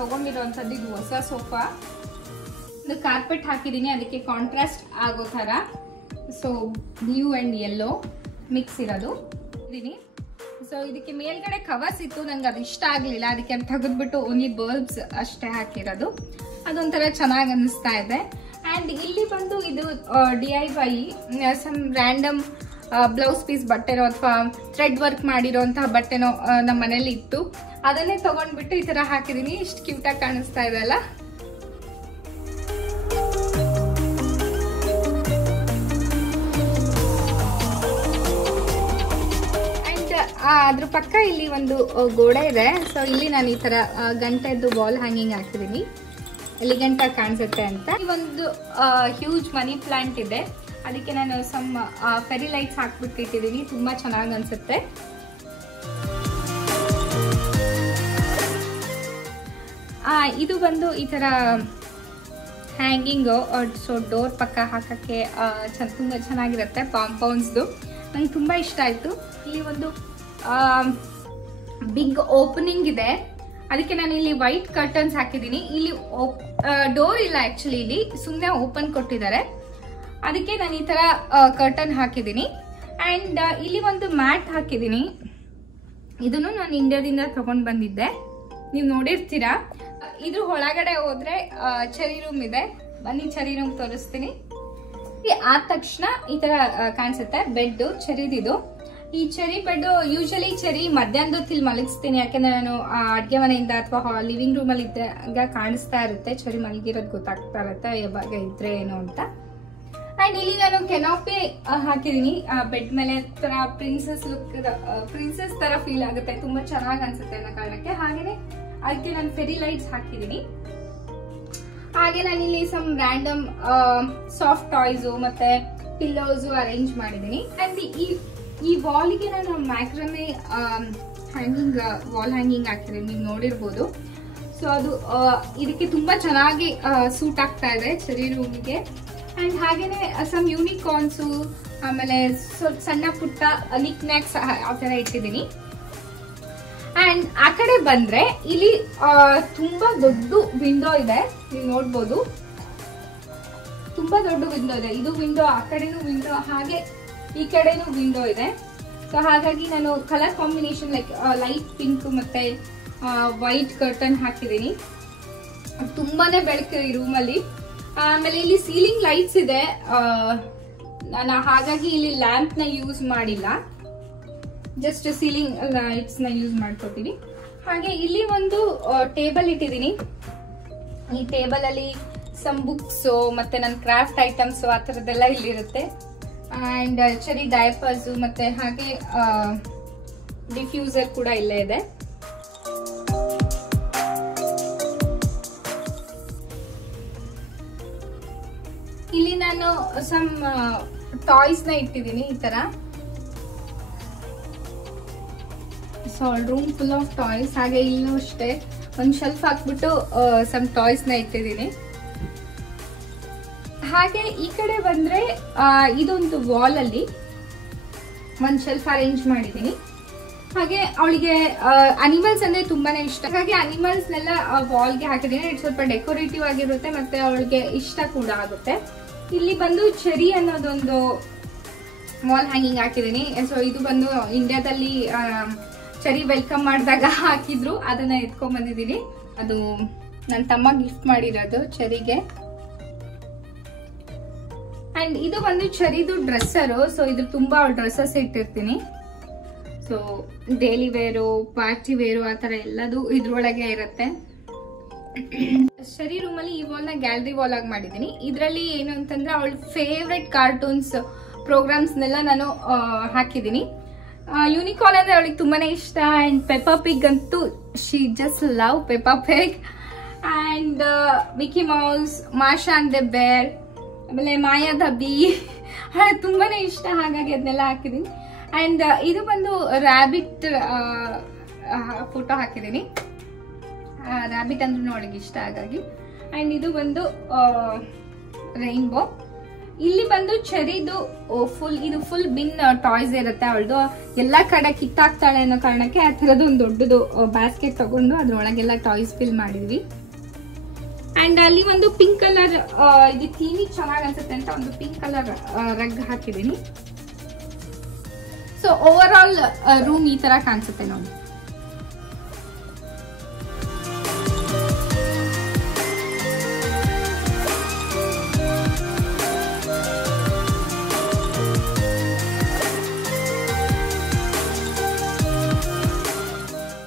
ತಗೊಂಡಿರೋಂಥದ್ದು. ಇದು ಹೊಸ ಸೋಫಾ. ಒಂದು ಕಾರ್ಪೆಟ್ ಹಾಕಿದ್ದೀನಿ, ಅದಕ್ಕೆ ಕಾಂಟ್ರಾಸ್ಟ್ ಆಗೋ ತರ. So blue and yellow mix ಇರೋದು ಇದೀನಿ. ಸೊ ಇದಕ್ಕೆ ಮೇಲ್ಗಡೆ ಕವರ್ಸ್ ಇತ್ತು, ನಂಗೆ ಅದು ಇಷ್ಟ ಆಗ್ಲಿಲ್ಲ, ಅದಕ್ಕೆ ತೆಗೆದ್ಬಿಟ್ಟು ಓನ್ಲಿ ಬಲ್ಬ್ಸ್ ಅಷ್ಟೇ ಹಾಕಿರೋದು. ಅದೊಂಥರ ಚೆನ್ನಾಗಿ ಅನಿಸ್ತಾ ಇದೆ. ಅಂಡ್ ಇಲ್ಲಿ ಬಂದು ಇದು DIY some random blouse piece ಬಟ್ಟೆನೋ ಅಥವಾ ಥ್ರೆಡ್ ವರ್ಕ್ ಮಾಡಿರೋಂತಹ ಬಟ್ಟೆನೋ ನಮ್ಮ ಮನೇಲಿ ಇತ್ತು, ಅದನ್ನೇ ತಗೊಂಡ್ಬಿಟ್ಟು ಈ ತರ ಹಾಕಿದೀನಿ. ಇಷ್ಟು ಕ್ಯೂಟ್ ಆಗಿ ಕಾಣಿಸ್ತಾ ಇದೆ ಅಲ್ಲ. ಅಂಡ್ ಅದ್ರ ಪಕ್ಕ ಇಲ್ಲಿ ಒಂದು ಗೋಡೆ ಇದೆ. ಸೊ ಇಲ್ಲಿ ನಾನು ಈ ತರ ಗಂಟೆದ್ದು ವಾಲ್ ಹ್ಯಾಂಗಿಂಗ್ ಹಾಕಿದೀನಿ, ಎಲಿಗೆಂಟ್ ಆಗಿ ಕಾಣಿಸುತ್ತೆ ಅಂತ. ಈ ಒಂದು ಹ್ಯೂಜ್ ಮನಿ ಪ್ಲಾಂಟ್ ಇದೆ, ಅದಕ್ಕೆ ನಾನು ಸಮ್ ಫೆರಿ ಲೈಟ್ಸ್ ಹಾಕ್ಬಿಟ್ಟು ಇಟ್ಟಿದ್ದೀನಿ, ತುಂಬಾ ಚೆನ್ನಾಗಿ ಅನ್ಸುತ್ತೆ. ಇದು ಬಂದು ಈ ತರ ಹ್ಯಾಂಗಿಂಗು. ಸೊ ಡೋರ್ ಪಕ್ಕ ಹಾಕಕ್ಕೆ ತುಂಬಾ ಚೆನ್ನಾಗಿರುತ್ತೆ. ಪಾಂಪೌಂಡ್ಸ್ದು ನಂಗೆ ತುಂಬಾ ಇಷ್ಟ ಆಯ್ತು. ಇಲ್ಲಿ ಒಂದು ಬಿಗ್ ಓಪನಿಂಗ್ ಇದೆ, ಅದಕ್ಕೆ ನಾನು ಇಲ್ಲಿ ವೈಟ್ ಕರ್ಟನ್ಸ್ ಹಾಕಿದ್ದೀನಿ. ಇಲ್ಲಿ ಡೋರ್ ಇಲ್ಲ ಆಕ್ಚುಲಿ, ಇಲ್ಲಿ ಸುಮ್ಮನೆ ಓಪನ್ ಕೊಟ್ಟಿದ್ದಾರೆ, ಅದಕ್ಕೆ ನಾನು ಈ ತರ ಕರ್ಟನ್ ಹಾಕಿದ್ದೀನಿ. ಅಂಡ್ ಇಲ್ಲಿ ಒಂದು ಮ್ಯಾಟ್ ಹಾಕಿದ್ದೀನಿ. ಇದನ್ನು ನಾನು ಇಂಡಿಯಾದಿಂದ ತಗೊಂಡ್ ಬಂದಿದ್ದೆ, ನೀವು ನೋಡಿರ್ತೀರಾ. ಇದ್ರ ಒಳಗಡೆ ಹೋದ್ರೆ ಚೆರಿ ರೂಮ್ ಇದೆ, ಬನ್ನಿ ಚೆರಿ ರೂಮ್ ತೋರಿಸ್ತೀನಿ. ಆದ ತಕ್ಷಣ ಈ ತರ ಕಾಣಿಸುತ್ತೆ ಬೆಡ್, ಚೆರಿದಿದು. ಈ ಚೆರಿ ಬೆಡ್ ಯೂಶಲಿ ಚೆರಿ ಮಧ್ಯಾಹ್ನದ ಹೊತ್ತಿಲ್ ಮಲಗಿಸ್ತೀನಿ, ಯಾಕಂದ್ರೆ ನಾನು ಅಡ್ಗೆ ಮನೆಯಿಂದ ಅಥವಾ ಲಿವಿಂಗ್ ರೂಮ್ ಅಲ್ಲಿ ಇದ್ದಾಗ ಕಾಣಿಸ್ತಾ ಇರುತ್ತೆ, ಚೆರಿ ಮಲಗಿರೋದು ಗೊತ್ತಾಗ್ತಾ ಇರುತ್ತೆ ಯಾವಾಗ ಇದ್ರೆ ಏನು ಅಂತ. ಅಂಡ್ ಇಲ್ಲಿ ನಾನು ಕೆನಾಪಿ ಹಾಕಿದೀನಿ ಬೆಡ್ ಮೇಲೆ, ತರ ಪ್ರಿನ್ಸೆಸ್ ತರ ಫೀಲ್ ಆಗುತ್ತೆ, ತುಂಬಾ ಚೆನ್ನಾಗಿ ಅನ್ಸುತ್ತೆ ಅನ್ನೋ ಕಾರಣಕ್ಕೆ. ಹಾಗೇನೆ ಅದಕ್ಕೆ ನಾನು ಫೆರಿ ಲೈಟ್ಸ್ ಹಾಕಿದೀನಿ. ಹಾಗೆ ನಾನು ಇಲ್ಲಿ ಸಮ್ ರ್ಯಾಂಡಮ್ ಸಾಫ್ಟ್ ಟಾಯ್ಸ್ ಮತ್ತೆ ಪಿಲ್ಲೋಸ್ ಅರೇಂಜ್ ಮಾಡಿದೀನಿ. ಅಂಡ್ ಈ ವಾಲ್ಗೆ ನಾನು ಮ್ಯಾಕ್ರಮೆ ಹ್ಯಾಂಗಿಂಗ್ ವಾಲ್ ಹ್ಯಾಂಗಿಂಗ್ ಹಾಕಿದೀನಿ, ನೀವು ನೋಡಿರ್ಬೋದು. ಸೊ ಅದು ಇದಕ್ಕೆ ತುಂಬಾ ಚೆನ್ನಾಗಿ ಸೂಟ್ ಆಗ್ತಾ ಇದೆ ಚೆರಿ ರೂಮ್ಗೆ. ಅಂಡ್ ಹಾಗೇನೆ ಸಮ್ ಯೂನಿಕಾರ್ನ್ಸು, ಆಮೇಲೆ ಸಣ್ಣ ಪುಟ್ಟ ನಿಕ್ ನ್ಯಾಕ್ಸ್ ಆ ತರ ಇಟ್ಟಿದ್ದೀನಿ. ಅಂಡ್ ಆ ಕಡೆ ಬಂದ್ರೆ ಇಲ್ಲಿ ತುಂಬಾ ದೊಡ್ಡ ವಿಂಡೋ ಇದೆ, ನೀವು ನೋಡ್ಬೋದು. ತುಂಬಾ ದೊಡ್ಡ ವಿಂಡೋ ಇದೆ, ಇದು ವಿಂಡೋ, ಆ ಕಡೆನೂ ವಿಂಡೋ, ಹಾಗೆ ಈ ಕಡೆನೂ ವಿಂಡೋ ಇದೆ. ಸೊ ಹಾಗಾಗಿ ನಾನು colour combination like light pink ಮತ್ತೆ ವೈಟ್ ಕರ್ಟನ್ ಹಾಕಿದ್ದೀನಿ. ತುಂಬಾನೇ ಬೆಳಕು ಈ ರೂಮಲ್ಲಿ. ಆಮೇಲೆ ಇಲ್ಲಿ ಸೀಲಿಂಗ್ ಲೈಟ್ಸ್ ಇದೆ, ನಾನು ಹಾಗಾಗಿ ಇಲ್ಲಿ ಲ್ಯಾಂಪ್ ನ ಯೂಸ್ ಮಾಡಿಲ್ಲ, ಜಸ್ಟ್ ಸೀಲಿಂಗ್ ಲೈಟ್ಸ್ ನ ಯೂಸ್ ಮಾಡ್ಕೊತೀನಿ. ಹಾಗೆ ಇಲ್ಲಿ ಒಂದು ಟೇಬಲ್ ಇಟ್ಟಿದ್ದೀನಿ. ಈ ಟೇಬಲ್ ಅಲ್ಲಿ ಸಮ್ ಬುಕ್ಸ್ ಮತ್ತೆ ನನ್ನ ಕ್ರಾಫ್ಟ್ ಐಟಮ್ಸ್ ಆ ತರದೆಲ್ಲ ಇಲ್ಲಿರುತ್ತೆ. ಅಂಡ್ ಚೆರಿ ಡೈಪರ್ಸ್ ಮತ್ತೆ ಹಾಗೆ ಡಿಫ್ಯೂಸರ್ ಕೂಡ ಇಲ್ಲೇ ಇದೆ. ಇಲ್ಲಿ ನಾನು ಸಮ್ ಟಾಯ್ಸ್ ನ ಇಟ್ಟಿದ್ದೀನಿ ಈ ತರ. So room full of toys. ಹಾಗೆ ಇಲ್ಲೂ ಅಷ್ಟೇ ಒಂದು ಶೆಲ್ಫ್ ಹಾಕ್ಬಿಟ್ಟು ಸಮ್ ಟಾಯ್ಸ್ ನ ಇಟ್ಟಿದ್ದೀನಿ. ಹಾಗೆ ಈ ಕಡೆ ಬಂದ್ರೆ ಇದೊಂದು ವಾಲ್ ಅಲ್ಲಿ ಒಂದು ಶೆಲ್ಫ್ ಅರೇಂಜ್ ಮಾಡಿದ್ದೀನಿ. ಹಾಗೆ ಅವಳಿಗೆ ಅನಿಮಲ್ಸ್ ಅಂದ್ರೆ ತುಂಬಾನೇ ಇಷ್ಟ, ಹಾಗಾಗಿ ಅನಿಮಲ್ಸ್ ನೆಲ್ಲ ವಾಲ್ಗೆ ಹಾಕಿದ್ದೀನಿ. ಸ್ವಲ್ಪ ಡೆಕೋರೇಟಿವ್ ಆಗಿರುತ್ತೆ ಮತ್ತೆ ಅವಳಿಗೆ ಇಷ್ಟ ಕೂಡ ಆಗುತ್ತೆ. ಇಲ್ಲಿ ಬಂದು ಚೆರಿ ಅನ್ನೋದೊಂದು ವಾಲ್ ಹ್ಯಾಂಗಿಂಗ್ ಹಾಕಿದ್ದೀನಿ. ಸೊ ಇದು ಬಂದು ಇಂಡಿಯಾದಲ್ಲಿ ಚೆರಿ ವೆಲ್ಕಮ್ ಮಾಡಿದಾಗ ಹಾಕಿದ್ರು, ಅದನ್ನ ಎತ್ಕೊಂಡ್ ಬಂದಿದ್ದೀನಿ. ಅದು ನನ್ನ ತಮ್ಮ ಗಿಫ್ಟ್ ಮಾಡಿರೋದು ಚೆರಿಗೆ. ಅಂಡ್ ಇದು ಬಂದು ಚೆರಿದು ಡ್ರೆಸ್ಸರು. ಸೊ ಇದು ತುಂಬಾ ಡ್ರೆಸ್ಸಸ್ ಇಟ್ಟಿರ್ತೀನಿ. So daily wear, party wear ಆ ತರ ಎಲ್ಲದು ಇದ್ರೊಳಗೆ ಇರುತ್ತೆ. ಚೆರಿ ರೂಮ್ ಅಲ್ಲಿ ಈ ವಾಲ್ ನ ಗ್ಯಾಲರಿ ವಾಲ್ ಆಗಿ ಮಾಡಿದೀನಿ. ಇದ್ರಲ್ಲಿ ಏನು ಅಂತಂದ್ರೆ ಅವಳ ಫೇವ್ರೆಟ್ ಕಾರ್ಟೂನ್ಸ್ ಪ್ರೋಗ್ರಾಮ್ಸ್ ನೆಲ್ಲ ನಾನು ಹಾಕಿದೀನಿ. ಯೂನಿಕಾರ್ನ್ ಅಂದ್ರೆ ಅವಳಿಗೆ ತುಂಬಾನೇ ಇಷ್ಟ. ಅಂಡ್ ಪೆಪ್ಪಾ ಪಿಗ್ ಅಂತೂ she just love Peppa Pig. And Mickey Mouse, Masha and the bear, ಆಮೇಲೆ ಮಾಯಾ ದ ಬೀ ತುಂಬಾನೇ ಇಷ್ಟ, ಹಾಗಾಗಿ ಅದನ್ನೆಲ್ಲ ಹಾಕಿದೀನಿ. ಅಂಡ್ ಇದು ಬಂದು ರ್ಯಾಬಿಟ್ ಫೋಟೋ ಹಾಕಿದೀನಿ. ರ್ಯಾಬಿಟ್ ಅಂದ್ರೆ ಅವಳಿಗೆ ಇಷ್ಟ ಹಾಗಾಗಿ. ಅಂಡ್ ಇದು ಬಂದು ರೈನ್ಬೋ. ಇಲ್ಲಿ ಬಂದು ಚೆರಿದು ಫುಲ್ ಬಿನ್ ಟಾಯ್ಸ್ ಇರುತ್ತೆ ಅವಳದು. ಎಲ್ಲಾ ಕಡೆ ಕಿತ್ತಾಕ್ತಾಳೆ ಅನ್ನೋ ಕಾರಣಕ್ಕೆ ಆ ತರದ್ದು ಒಂದು ದೊಡ್ಡದು ಬ್ಯಾಸ್ಕೆಟ್ ತಗೊಂಡು ಅದ್ರೊಳಗೆಲ್ಲ ಟಾಯ್ಸ್ ಫಿಲ್ ಮಾಡಿದ್ವಿ. ಅಂಡ್ ಅಲ್ಲಿ ಒಂದು ಪಿಂಕ್ ಕಲರ್ ಇದು ತೀನಿ ಚೆನ್ನಾಗ್ ಅನ್ಸುತ್ತೆ ಅಂತ ಒಂದು ಪಿಂಕ್ ಕಲರ್ ರಗ್ ಹಾಕಿದೀನಿ. ಸೊ ಓವರ್ ಆಲ್ ರೂಮ್ ಈ ತರ ಕಾಣಿಸುತ್ತೆ ನೋಡಿ.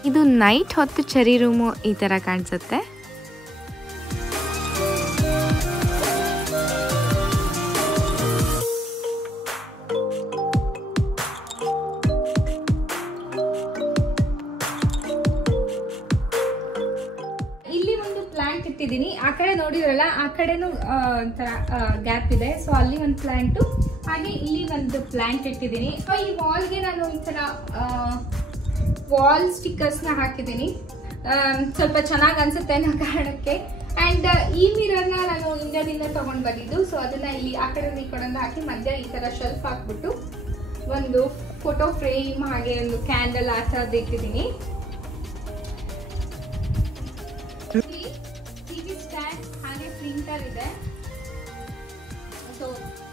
ಇದು ನೈಟ್ ಹೊತ್ತು ಚೆರಿ ರೂಮು ಈ ತರ ಕಾಣಿಸುತ್ತೆ. ಇಲ್ಲಿ ಒಂದು ಪ್ಲಾಂಟ್ ಇಟ್ಟಿದ್ದೀನಿ. ಆ ಕಡೆ ನೋಡಿದ್ರಲ್ಲ, ಆ ಕಡೆನೂ ಒಂಥರ ಗ್ಯಾಪ್ ಇದೆ. ಸೊ ಅಲ್ಲಿ ಒಂದು ಪ್ಲಾಂಟು, ಹಾಗೆ ಇಲ್ಲಿ ಒಂದು ಪ್ಲಾಂಟ್ ಇಟ್ಟಿದ್ದೀನಿ. ಸೊ ಈ ವಾಲ್ಗೆ ನಾನು ಈ ತರ ವಾಲ್ ಸ್ಟಿಕ್ಕರ್ಸ್ ನ ಹಾಕಿದ್ದೀನಿ. ಸ್ವಲ್ಪ ಚೆನ್ನಾಗಿ ಅನ್ಸುತ್ತೆ ಅನ್ನೋ ಕಾರಣಕ್ಕೆ. ಅಂಡ್ ಈ ಮಿರರ್ ನ ನಾನು ಇಂಡಿಯಾದಿಂದ ತಗೊಂಡ್ ಬಂದಿದ್ದು. ಸೊ ಅದನ್ನ ಇಲ್ಲಿ ಆ ಕಡೆ ಈ ಕಡೆ ಹಾಕಿ ಮಧ್ಯ ಈ ತರ ಶೆಲ್ಫ್ ಹಾಕ್ಬಿಟ್ಟು ಒಂದು ಫೋಟೋ ಫ್ರೇಮ್ ಹಾಗೆ ಒಂದು ಕ್ಯಾಂಡಲ್ ಆ ತರದ್ದು ಇಟ್ಟಿದ್ದೀನಿ. ಟಿವಿ ಸ್ಟ್ಯಾಂಡ್ ಹಾಗೆ ಪ್ರಿಂಟರ್ ಇದೆ. ಸೊ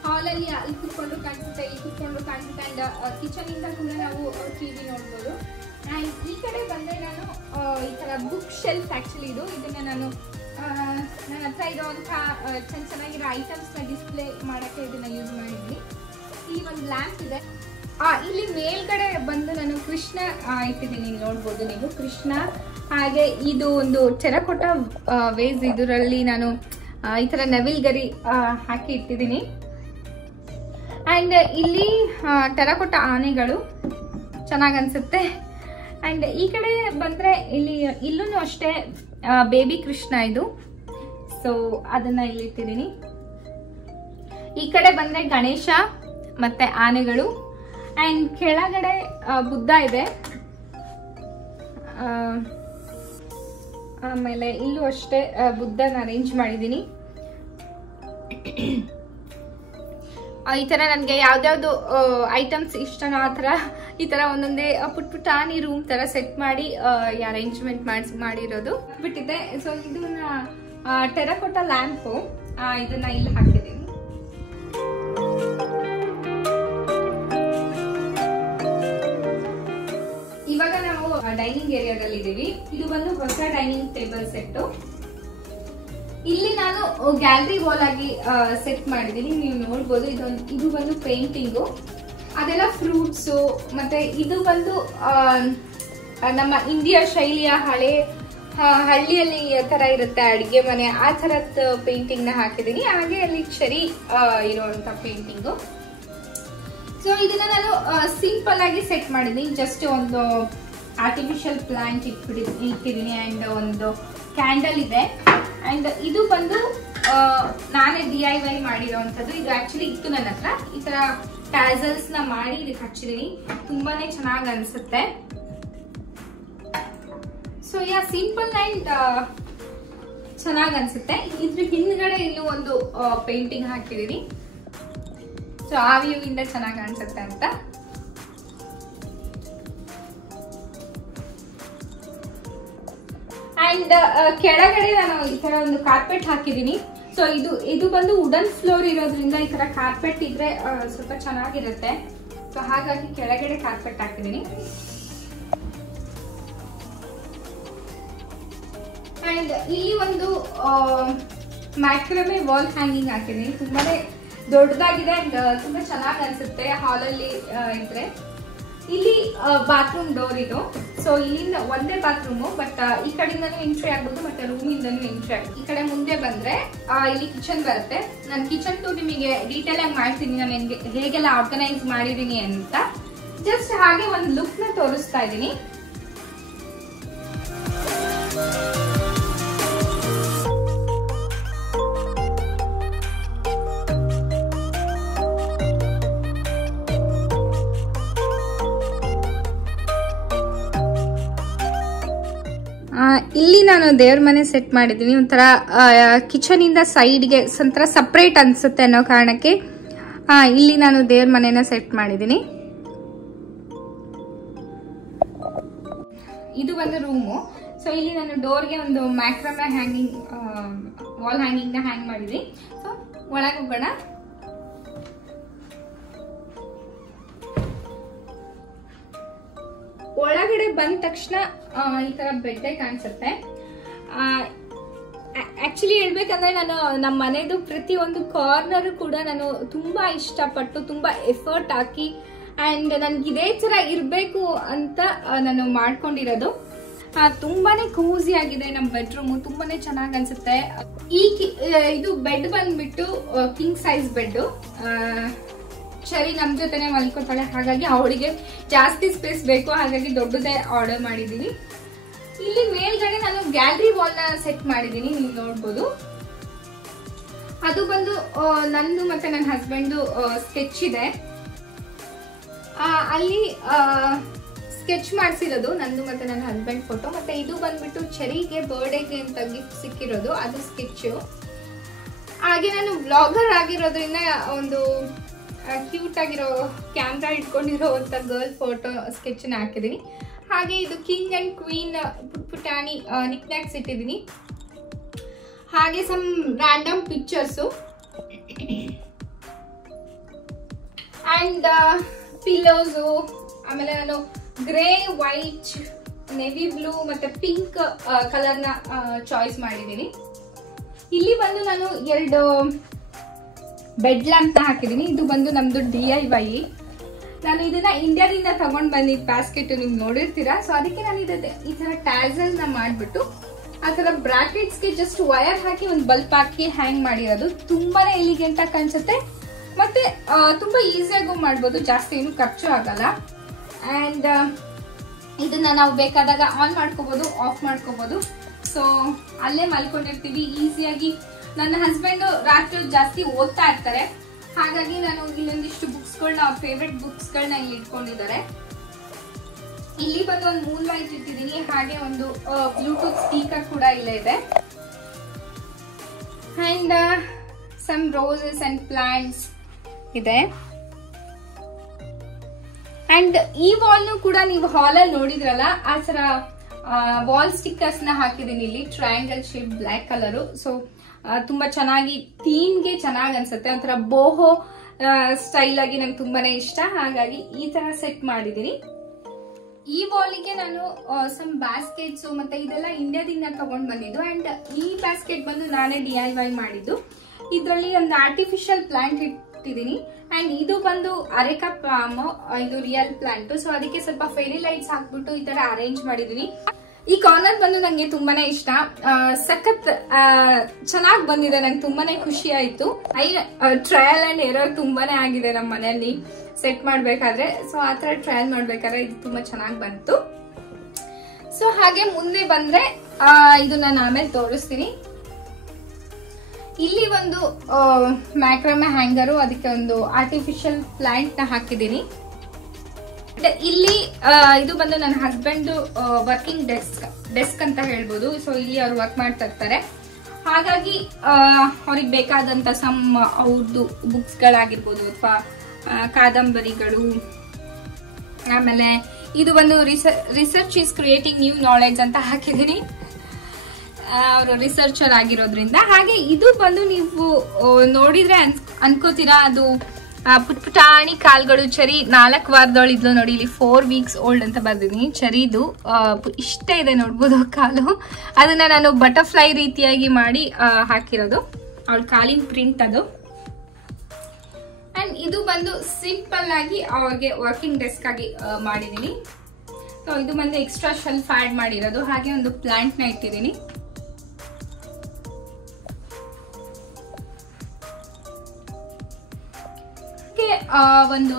ಹಾಲ್ ಅಲ್ಲಿ ಅಲ್ಲಿ ಕುತ್ಕೊಂಡು ಕಾಣಿಸುತ್ತೆ, ಇಲ್ಲಿ ಕುತ್ಕೊಂಡು ಕಾಣಿಸುತ್ತೆ. ಅಂಡ್ ಕಿಚನ್ ಇಂದ ಕೂಡ ನಾವು ಟಿವಿ ನೋಡ್ಬೋದು. ಅಂಡ್ ಈ ಕಡೆ ಬಂದ್ರೆ ನಾನು ಈ ತರ ಬುಕ್ ಶೆಲ್ಫ್ ಆಕ್ಚುಲಿ ಇದನ್ನ ನಾನು ನನ್ನ ಹತ್ರ ಇರುವಂತ ಚೆನ್ನಾಗಿರೋ ಐಟಮ್ಸ್ ನ ಡಿಸ್ಪ್ಲೇ ಮಾಡಕ್ಕೆ ಇದನ್ನ ಯೂಸ್ ಮಾಡಿದ್ದೀನಿ. ಇಲ್ಲಿ ಒಂದು ಲ್ಯಾಂಪ್ ಇದೆ. ಇಲ್ಲಿ ಮೇಲ್ಗಡೆ ಬಂದು ನಾನು ಕೃಷ್ಣ ಇಟ್ಟಿದ್ದೀನಿ, ನೋಡ್ಬೋದು ನೀವು ಕೃಷ್ಣ. ಹಾಗೆ ಇದು ಒಂದು ಟೆರಕೋಟ ವೇಸ್, ಇದರಲ್ಲಿ ನಾನು ಈ ತರ ನವಿಲ್ ಗರಿ ಹಾಕಿ ಇಟ್ಟಿದ್ದೀನಿ. ಅಂಡ್ ಇಲ್ಲಿ ಟೆರಕೋಟ ಆನೆಗಳು ಚೆನ್ನಾಗ್ ಅನ್ಸುತ್ತೆ. ಅಂಡ್ ಈ ಕಡೆ ಬಂದ್ರೆ ಇಲ್ಲೂ ಅಷ್ಟೇ ಬೇಬಿ ಕೃಷ್ಣ ಇದು. ಸೊ ಅದನ್ನ ಇಲ್ಲಿ ಇಟ್ಟಿದ್ದೀನಿ. ಈ ಕಡೆ ಬಂದ್ರೆ ಗಣೇಶ ಮತ್ತೆ ಆನೆಗಳು. ಅಂಡ್ ಕೆಳಗಡೆ ಬುದ್ಧ ಇದೆ. ಆಮೇಲೆ ಇಲ್ಲೂ ಅಷ್ಟೇ ಬುದ್ಧನ ಅರೇಂಜ್ ಮಾಡಿದ್ದೀನಿ. ಈ ತರ ನನ್ಗೆ ಯಾವ್ದಾವ್ದು ಐಟಮ್ಸ್ ಇಷ್ಟನೋ ಆ ತರ ಈ ತರ ಒಂದೊಂದೇ ಪುಟ್ಟಾನಿ ರೂಮ್ ತರ ಸೆಟ್ ಮಾಡಿ ಅರೇಂಜ್ಮೆಂಟ್ ಮಾಡಿರೋದು ಬಿಟ್ಟಿದೆ. ಸೊ ಇದನ್ನ ಟೆರಕೋಟ ಲ್ಯಾಂಪ್ ಇದನ್ನ ಇಲ್ಲಿ ಹಾಕಿದ್ದೀನಿ. ಇವಾಗ ನಾವು ಡೈನಿಂಗ್ ಏರಿಯಾದಲ್ಲಿ ಇದೀವಿ. ಇದು ಬಂದು ಹೊಸ ಡೈನಿಂಗ್ ಟೇಬಲ್ ಸೆಟ್. ಇಲ್ಲಿ ನಾನು ಗ್ಯಾಲರಿ ವಾಲ್ ಆಗಿ ಸೆಟ್ ಮಾಡಿದೀನಿ, ನೀವು ನೋಡ್ಬೋದು. ಇದು ಬಂದು ಪೇಂಟಿಂಗು, ಅದೆಲ್ಲ ಫ್ರೂಟ್ಸು. ಮತ್ತೆ ಇದು ಬಂದು ನಮ್ಮ ಇಂಡಿಯಾ ಶೈಲಿಯ ಹಳ್ಳಿಯಲ್ಲಿ ತರ ಇರುತ್ತೆ ಅಡಿಗೆ ಮನೆ, ಆ ತರದ್ ಪೇಂಟಿಂಗ್ ನ ಹಾಕಿದೀನಿ. ಹಾಗೆ ಅಲ್ಲಿ ಚೆರಿ ಇರುವಂತ ಪೇಂಟಿಂಗು. ಸೊ ಇದನ್ನ ನಾನು ಸಿಂಪಲ್ ಆಗಿ ಸೆಟ್ ಮಾಡಿದೀನಿ. ಜಸ್ಟ್ ಒಂದು ಆರ್ಟಿಫಿಷಿಯಲ್ ಪ್ಲಾಂಟ್ ಇಟ್ಟಿದ್ದೀನಿ. ಅಂಡ್ ಒಂದು ಕ್ಯಾಂಡಲ್ ಇದೆ. ಅಂಡ್ ಇದು ಬಂದು ನಾನೇ DIY ಮಾಡಿರೋವಂಥದ್ದು. ಇದು ಆಕ್ಚುಲಿ ಇತ್ತು ನನ್ನ ಹತ್ರ. ಈ ತರ ಟ್ಯಾಸಲ್ಸ್ ನ ಮಾಡಿ ಇದಕ್ಕೆ ಹಚ್ಚಿದೀನಿ. ತುಂಬಾನೇ ಚೆನ್ನಾಗಿ ಅನ್ಸುತ್ತೆ. ಸೊ ಯಾ ಸಿಂಪಲ್ ಅಂಡ್ ಚೆನ್ನಾಗಿ ಅನ್ಸುತ್ತೆ. ಇದ್ರ ಹಿಂದ್ಗಡೆ ಇಲ್ಲೂ ಒಂದು ಪೇಂಟಿಂಗ್ ಹಾಕಿದೀನಿ. ಸೊ ಆ ವ್ಯೂ ಇಂದ ಚೆನ್ನಾಗಿ ಅನ್ಸುತ್ತೆ ಅಂತ. ಅಂಡ್ ಕೆಳಗಡೆ ನಾನು ಈ ತರ ಒಂದು ಕಾರ್ಪೆಟ್ ಹಾಕಿದೀನಿ. ಸೊ ಇದು ಬಂದು ವುಡನ್ ಫ್ಲೋರ್ ಇರೋದ್ರಿಂದ ಈ ತರ ಕಾರ್ಪೆಟ್ ಇದ್ರೆ ಸ್ವಲ್ಪ ಚೆನ್ನಾಗಿರುತ್ತೆ. ಸೊ ಹಾಗಾಗಿ ಕೆಳಗಡೆ ಕಾರ್ಪೆಟ್ ಹಾಕಿದೀನಿ. ಅಂಡ್ ಇಲ್ಲಿ ಒಂದು ಮ್ಯಾಕ್ರಮೆ ವಾಲ್ ಹ್ಯಾಂಗಿಂಗ್ ಹಾಕಿದೀನಿ. ತುಂಬಾನೇ ದೊಡ್ಡದಾಗಿದೆ ಅಂಡ್ ತುಂಬಾ ಚೆನ್ನಾಗಿ ಅನ್ಸುತ್ತೆ ಹಾಲಲ್ಲಿ ಇದ್ರೆ. ಇಲ್ಲಿ ಬಾತ್ರೂಮ್ ಡೋರ್ ಇದು. ಸೊ ಇಲ್ಲಿಂದ ಒಂದೇ ಬಾತ್ರೂಮ್, ಬಟ್ ಈ ಕಡೆಯಿಂದನೂ ಎಂಟ್ರಿ ಆಗ್ಬೋದು ಮತ್ತೆ ರೂಮ್ ಇಂದನೂ ಎಂಟ್ರಿ ಆಗ್ಬೋದು. ಈ ಕಡೆ ಮುಂದೆ ಬಂದ್ರೆ ಇಲ್ಲಿ ಕಿಚನ್ ಬರುತ್ತೆ. ನಾನು ಕಿಚನ್ ಟು ನಿಮಗೆ ಡೀಟೇಲ್ ಆಗಿ ಮಾಡ್ತೀನಿ, ನಾನು ಹೇಗೆಲ್ಲ ಆರ್ಗನೈಸ್ ಮಾಡಿದೀನಿ ಅಂತ. ಜಸ್ಟ್ ಹಾಗೆ ಒಂದು ಲುಕ್ ನ ತೋರಿಸ್ತಾ ಇದ್ದೀನಿ. ಇಲ್ಲಿ ನಾನು ದೇವ್ರ ಮನೆ ಸೆಟ್ ಮಾಡಿದ್ದೀನಿ. ಒಂಥರ ಕಿಚನ್ ಇಂದ ಸೈಡ್ಗೆ ಒಂಥರ ಸಪ್ರೇಟ್ ಅನ್ಸುತ್ತೆ ಅನ್ನೋ ಕಾರಣಕ್ಕೆ ಇಲ್ಲಿ ನಾನು ದೇವ್ರ ಮನೆನ ಸೆಟ್ ಮಾಡಿದ್ದೀನಿ. ಇದು ಒಂದು ರೂಮು. ಸೊ ಇಲ್ಲಿ ನಾನು ಡೋರ್ಗೆ ಒಂದು ಮ್ಯಾಕ್ರಮೆ ಹ್ಯಾಂಗಿಂಗ್ ವಾಲ್ ಹ್ಯಾಂಗಿಂಗ್ ನ ಹ್ಯಾಂಗ್ ಮಾಡಿದ್ದೀನಿ. ಸೊ ಒಳಗೆ ಹೋಗೋಣ. ಒಳಗಡೆ ಬಂದ ತಕ್ಷಣ ಈ ತರ ಬೆಡ್ಡೆ ಕಾಣಿಸುತ್ತೆ. ಆಕ್ಚುಲಿ ಹೇಳ್ಬೇಕಂದ್ರೆ ನಾನು ನಮ್ಮ ಮನೆದು ಪ್ರತಿಯೊಂದು ಕಾರ್ನರ್ ಕೂಡ ನಾನು ತುಂಬಾ ಇಷ್ಟಪಟ್ಟು ತುಂಬಾ ಎಫರ್ಟ್ ಹಾಕಿ ಅಂಡ್ ನನ್ಗೆ ಇದೇ ತರ ಇರ್ಬೇಕು ಅಂತ ನಾನು ಮಾಡ್ಕೊಂಡಿರೋದು. ತುಂಬಾನೇ ಕೂಸಿ ಆಗಿದೆ ನಮ್ಮ ಬೆಡ್ರೂಮ್. ತುಂಬಾನೇ ಚೆನ್ನಾಗಿ ಅನ್ಸುತ್ತೆ. ಇದು ಬೆಡ್ ಬಂದ್ಬಿಟ್ಟು ಕಿಂಗ್ ಸೈಜ್ ಬೆಡ್. ಚರಿ ನಮ್ ಜೊತೆನೆ ಮಲ್ಕೋತಾಳೆ, ಹಾಗಾಗಿ ಅವಳಿಗೆ ಜಾಸ್ತಿ ಸ್ಪೇಸ್ ಬೇಕು, ಹಾಗಾಗಿ ದೊಡ್ಡದೇ ಆರ್ಡರ್ ಮಾಡಿದೀನಿ. ಇಲ್ಲಿ ಮೇಲ್ಗಡೆ ನಾನು ಗ್ಯಾಲರಿ ವಾಲ್ ನ ಸೆಟ್ ಮಾಡಿದೀನಿ, ನೀವು ನೋಡ್ಬೋದು. ಅದು ಬಂದು ನಂದು ಮತ್ತೆ ನನ್ನ ಹಸ್ಬೆಂಡ್ ಸ್ಕೆಚ್ ಇದೆ. ಅಲ್ಲಿ ಸ್ಕೆಚ್ ಮಾಡಿಸಿರೋದು ನಂದು ಮತ್ತೆ ನನ್ನ ಹಸ್ಬೆಂಡ್ ಫೋಟೋ. ಮತ್ತೆ ಇದು ಬಂದ್ಬಿಟ್ಟು ಚೆರಿಗೆ ಬರ್ಡೇಗೆ ಅಂತ ಗಿಫ್ಟ್ ಸಿಕ್ಕಿರೋದು, ಅದು ಸ್ಕೆಚ್. ಹಾಗೆ ನಾನು ಬ್ಲಾಗರ್ ಆಗಿರೋದ್ರಿಂದ ಒಂದು ಕ್ಯೂಟ್ ಆಗಿರೋ ಕ್ಯಾಮ್ರಾ ಇಟ್ಕೊಂಡಿರೋಂಥ ಗರ್ಲ್ ಫೋಟೋ ಸ್ಕೆಚ್ ನ ಹಾಕಿದೀನಿ. ಹಾಗೆ ಇದು ಕಿಂಗ್ ಅಂಡ್ ಕ್ವೀನ್ ಪುಟಾಣಿ ನಿಕ್ ನ್ಯಾಕ್ಸ್ ಇಟ್ಟಿದ್ದೀನಿ. ಹಾಗೆ some random pictures and pillows. ಆಮೇಲೆ ನಾನು ಗ್ರೇ, ವೈಟ್, ನೆವಿ ಬ್ಲೂ ಮತ್ತೆ ಪಿಂಕ್ ಕಲರ್ನ ಚಾಯ್ಸ್ ಮಾಡಿದ್ದೀನಿ. ಇಲ್ಲಿ ಬಂದು ನಾನು 2 ಬೆಡ್ ಲ್ಯಾಂಪ್ ಹಾಕಿದೀನಿ. ಇದು ಬಂದು ನಮ್ದು DIY. ನಾನು ಇದನ್ನ ಇಂಡಿಯಾದಿಂದ ತಗೊಂಡ್ ಬಂದಿದ್ದ ಬ್ಯಾಸ್ಕೆಟ್ ನೀವು ನೋಡಿರ್ತೀರಾ. ಸೊ ಅದಕ್ಕೆ ನಾನು ಈ ತರ ಟ್ಯಾಸಲ್ ನ ಮಾಡ್ಬಿಟ್ಟು ಆ ತರ ಬ್ರಾಕೆಟ್ಸ್ ಗೆ ಜಸ್ಟ್ ವೈರ್ ಹಾಕಿ ಒಂದು ಬಲ್ಪ್ ಹಾಕಿ ಹ್ಯಾಂಗ್ ಮಾಡಿರೋದು. ತುಂಬಾನೇ ಎಲಿಗೆಂಟ್ ಆಗಿ ಕಾಣಿಸುತ್ತೆ ಮತ್ತೆ ತುಂಬಾ ಈಸಿಯಾಗೂ ಮಾಡ್ಬೋದು, ಜಾಸ್ತಿ ಏನು ಖರ್ಚು ಆಗಲ್ಲ. ಅಂಡ್ ಇದನ್ನ ನಾವು ಬೇಕಾದಾಗ ಆನ್ ಮಾಡ್ಕೋಬಹುದು, ಆಫ್ ಮಾಡ್ಕೋಬಹುದು. ಸೊ ಅಲ್ಲೇ ಮಲ್ಕೊಂಡಿರ್ತೀವಿ ಈಸಿಯಾಗಿ. ನನ್ನ ಹಸ್ಬೆಂಡ್ ರಾತ್ರಿ ಜಾಸ್ತಿ ಓದ್ತಾ ಇರ್ತಾರೆ, ಹಾಗಾಗಿ ನಾನು ಇಲ್ಲೊಂದಿಷ್ಟು ಬುಕ್ಸ್ಗಳನ್ನ, ಅವ್ರ ಫೇವ್ರೆಟ್ ಬುಕ್ಸ್ಗಳನ್ನ ಇಲ್ಲಿ ಇಟ್ಕೊಂಡಿದ್ದಾರೆ. ಇಲ್ಲಿ ಬಂದು ಒಂದು ಮೂನ್ ಲೈಟ್ ಇಟ್ಟಿದ್ದೀನಿ. ಹಾಗೆ ಒಂದು ಬ್ಲೂಟೂತ್ ಸ್ಪೀಕರ್ ಕೂಡ ಇಲ್ಲೇ ಇದೆ. And some roses and plants ಇದೆ. ಅಂಡ್ ಈ ವಾಲ್ ಕೂಡ ನೀವು ಹಾಲ್ ಅಲ್ಲಿ ನೋಡಿದ್ರಲ್ಲ, ಆ ತರ ವಾಲ್ ಸ್ಟಿಕ್ಕರ್ಸ್ ನ ಹಾಕಿದೀನಿ ಇಲ್ಲಿ. Triangle shape black colour. So ತುಂಬಾ ಚೆನ್ನಾಗಿ ಥೀಮ್ಗೆ ಚೆನ್ನಾಗಿ ಅನ್ಸುತ್ತೆ. ಒಂಥರ ಬೋಹೋ ಸ್ಟೈಲ್ ಆಗಿ ನಂಗೆ ತುಂಬಾನೇ ಇಷ್ಟ, ಹಾಗಾಗಿ ಈ ತರ ಸೆಟ್ ಮಾಡಿದೀನಿ. ಈ ವಾಲಿಗೆ ನಾನು ಸಮ್ ಬ್ಯಾಸ್ಕೆಟ್ಸ್ ಮತ್ತೆ ಇದೆಲ್ಲ ಇಂಡಿಯಾದಿಂದ ತಗೊಂಡ್ ಬಂದಿದ್ದು. ಅಂಡ್ ಈ ಬ್ಯಾಸ್ಕೆಟ್ ಬಂದು ನಾನೇ DIY ಮಾಡಿದ್ದು. ಇದರಲ್ಲಿ ಒಂದು ಆರ್ಟಿಫಿಷಿಯಲ್ ಪ್ಲಾಂಟ್ ಇಟ್ಟಿದ್ದೀನಿ. ಅಂಡ್ ಇದು ಬಂದು ಅರೆಕಾ ಪಾಮ್, ಇದು ರಿಯಲ್ ಪ್ಲಾಂಟ್. ಸೊ ಅದಕ್ಕೆ ಸ್ವಲ್ಪ ಫೇರಿ ಲೈಟ್ಸ್ ಹಾಕ್ಬಿಟ್ಟು ಈ ತರ ಅರೇಂಜ್ ಮಾಡಿದೀನಿ. ಈ ಕಾರ್ನರ್ ಬಂದು ನಂಗೆ ತುಂಬಾನೇ ಇಷ್ಟ. ಸಖತ್ ಚೆನ್ನಾಗಿ ಬಂದಿದೆ, ನಂಗೆ ತುಂಬಾನೇ ಖುಷಿ ಆಯ್ತು. ಟ್ರಯಲ್ ಅಂಡ್ ಎರರ್ ತುಂಬಾನೇ ಆಗಿದೆ ನಮ್ಮ ಮನೆಯಲ್ಲಿ ಸೆಟ್ ಮಾಡ್ಬೇಕಾದ್ರೆ. ಸೊ ಆತರ ಟ್ರಯಲ್ ಮಾಡ್ಬೇಕಾದ್ರೆ ಇದು ತುಂಬಾ ಚೆನ್ನಾಗಿ ಬಂತು. ಸೊ ಹಾಗೆ ಮುಂದೆ ಬಂದ್ರೆ ಇದು ನಾನು ಆಮೇಲೆ ತೋರಿಸ್ತೀನಿ. ಇಲ್ಲಿ ಒಂದು ಮ್ಯಾಕ್ರಮೆ ಹ್ಯಾಂಗರು, ಅದಕ್ಕೆ ಒಂದು ಆರ್ಟಿಫಿಷಿಯಲ್ ಪ್ಲಾಂಟ್ ನ ಹಾಕಿದ್ದೀನಿ. ಇಲ್ಲಿ ಇದು ಬಂದು ನನ್ನ ಹಸ್ಬೆಂಡ್ ವರ್ಕಿಂಗ್ ಡೆಸ್ಕ್ ಅಂತ ಹೇಳ್ಬೋದು. ಸೊ ಇಲ್ಲಿ ಅವ್ರು ವರ್ಕ್ ಮಾಡ್ತಾ ಇರ್ತಾರೆ, ಹಾಗಾಗಿ ಅವ್ರಿಗೆ ಬೇಕಾದಂತ ಸಮ್ ಅವ್ರದ್ದು ಬುಕ್ಸ್ ಗಳಾಗಿರ್ಬೋದು ಅಥವಾ ಕಾದಂಬರಿಗಳು. ಆಮೇಲೆ ಇದು ಒಂದು research is creating new knowledge ಅಂತ ಹಾಕಿದ್ದೀನಿ, ಅವರು ರಿಸರ್ಚರ್ ಆಗಿರೋದ್ರಿಂದ. ಹಾಗೆ ಇದು ಬಂದು ನೀವು ನೋಡಿದ್ರೆ ಅನ್ಕೋತೀರಾ ಅದು ಪುಟ್ಪುಟಾಣಿ ಕಾಲ್ಗಳು, ಚರಿ 4 ವಾರದೊಳಿದ್ಲು ನೋಡಿ. ಇಲ್ಲಿ 4 weeks ಓಲ್ಡ್ ಅಂತ ಬರ್ದಿದ್ದೀನಿ. ಚರಿದು ಇಷ್ಟ ಇದೆ ನೋಡ್ಬೋದು ಕಾಲು. ಅದನ್ನ ನಾನು ಬಟರ್ಫ್ಲೈ ರೀತಿಯಾಗಿ ಮಾಡಿ ಹಾಕಿರೋದು, ಅವಳ ಕಾಲಿನ ಪ್ರಿಂಟ್ ಅದು. ಅಂಡ್ ಇದು ಬಂದು ಸಿಂಪಲ್ ಆಗಿ ಅವ್ರಿಗೆ ವರ್ಕಿಂಗ್ ಡೆಸ್ಕ್ ಆಗಿ ಮಾಡಿದೀನಿ. ಸೊ ಇದು ಬಂದು ಎಕ್ಸ್ಟ್ರಾ ಶೆಲ್ಫ್ ಆಡ್ ಮಾಡಿರೋದು. ಹಾಗೆ ಒಂದು ಪ್ಲಾಂಟ್ ನ ಇಟ್ಟಿದ್ದೀನಿ. ಒಂದು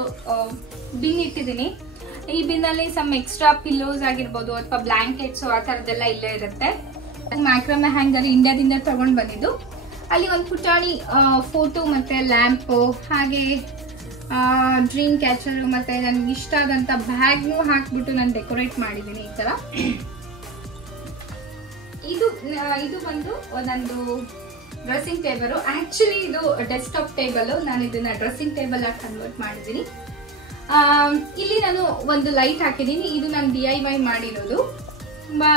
ಬಿನ್ ಇಟ್ಟಿದ್ದೀನಿ. ಈ ಬಿನ್ ಅಲ್ಲಿ ಸಮ್ ಎಕ್ಸ್ಟ್ರಾ ಪಿಲ್ಲೋಸ್ ಆಗಿರ್ಬೋದು ಅಥವಾ ಬ್ಲಾಂಕೆಟ್ಸ್ ಆ ತರದೆಲ್ಲ ಇಲ್ಲೇ ಇರುತ್ತೆ. ಮ್ಯಾಕ್ರಮೆ ಹ್ಯಾಂಗರ್ ಇಂಡಿಯಾದಿಂದ ತಗೊಂಡ್ ಬಂದಿದ್ದು. ಅಲ್ಲಿ ಒಂದು ಪುಟಾಣಿ ಫೋಟೋ ಮತ್ತೆ ಲ್ಯಾಂಪ್, ಹಾಗೆ ಡ್ರೀಮ್ ಕ್ಯಾಚರ್, ಮತ್ತೆ ನನ್ಗೆ ಇಷ್ಟ ಆದಂತ ಬ್ಯಾಗ್ನು ಹಾಕ್ಬಿಟ್ಟು ನಾನು ಡೆಕೋರೇಟ್ ಮಾಡಿದ್ದೀನಿ ಈ ತರ. ಇದು ಬಂದು ನಂದು ಡ್ರೆಸ್ಸಿಂಗ್ ಟೇಬಲ್. ಆಕ್ಚುಲಿ ಇದು ಡೆಸ್ಕ್ಟಾಪ್ ಟೇಬಲ್, ನಾನು ಇದನ್ನ ಡ್ರೆಸ್ಸಿಂಗ್ ಟೇಬಲ್ ಆಗಿ ಕನ್ವರ್ಟ್ ಮಾಡಿದ್ದೀನಿ. ಇಲ್ಲಿ ನಾನು ಒಂದು ಲೈಟ್ ಹಾಕಿದ್ದೀನಿ. ಇದು ನಾನು DIY ಮಾಡಿರೋದು. ತುಂಬಾ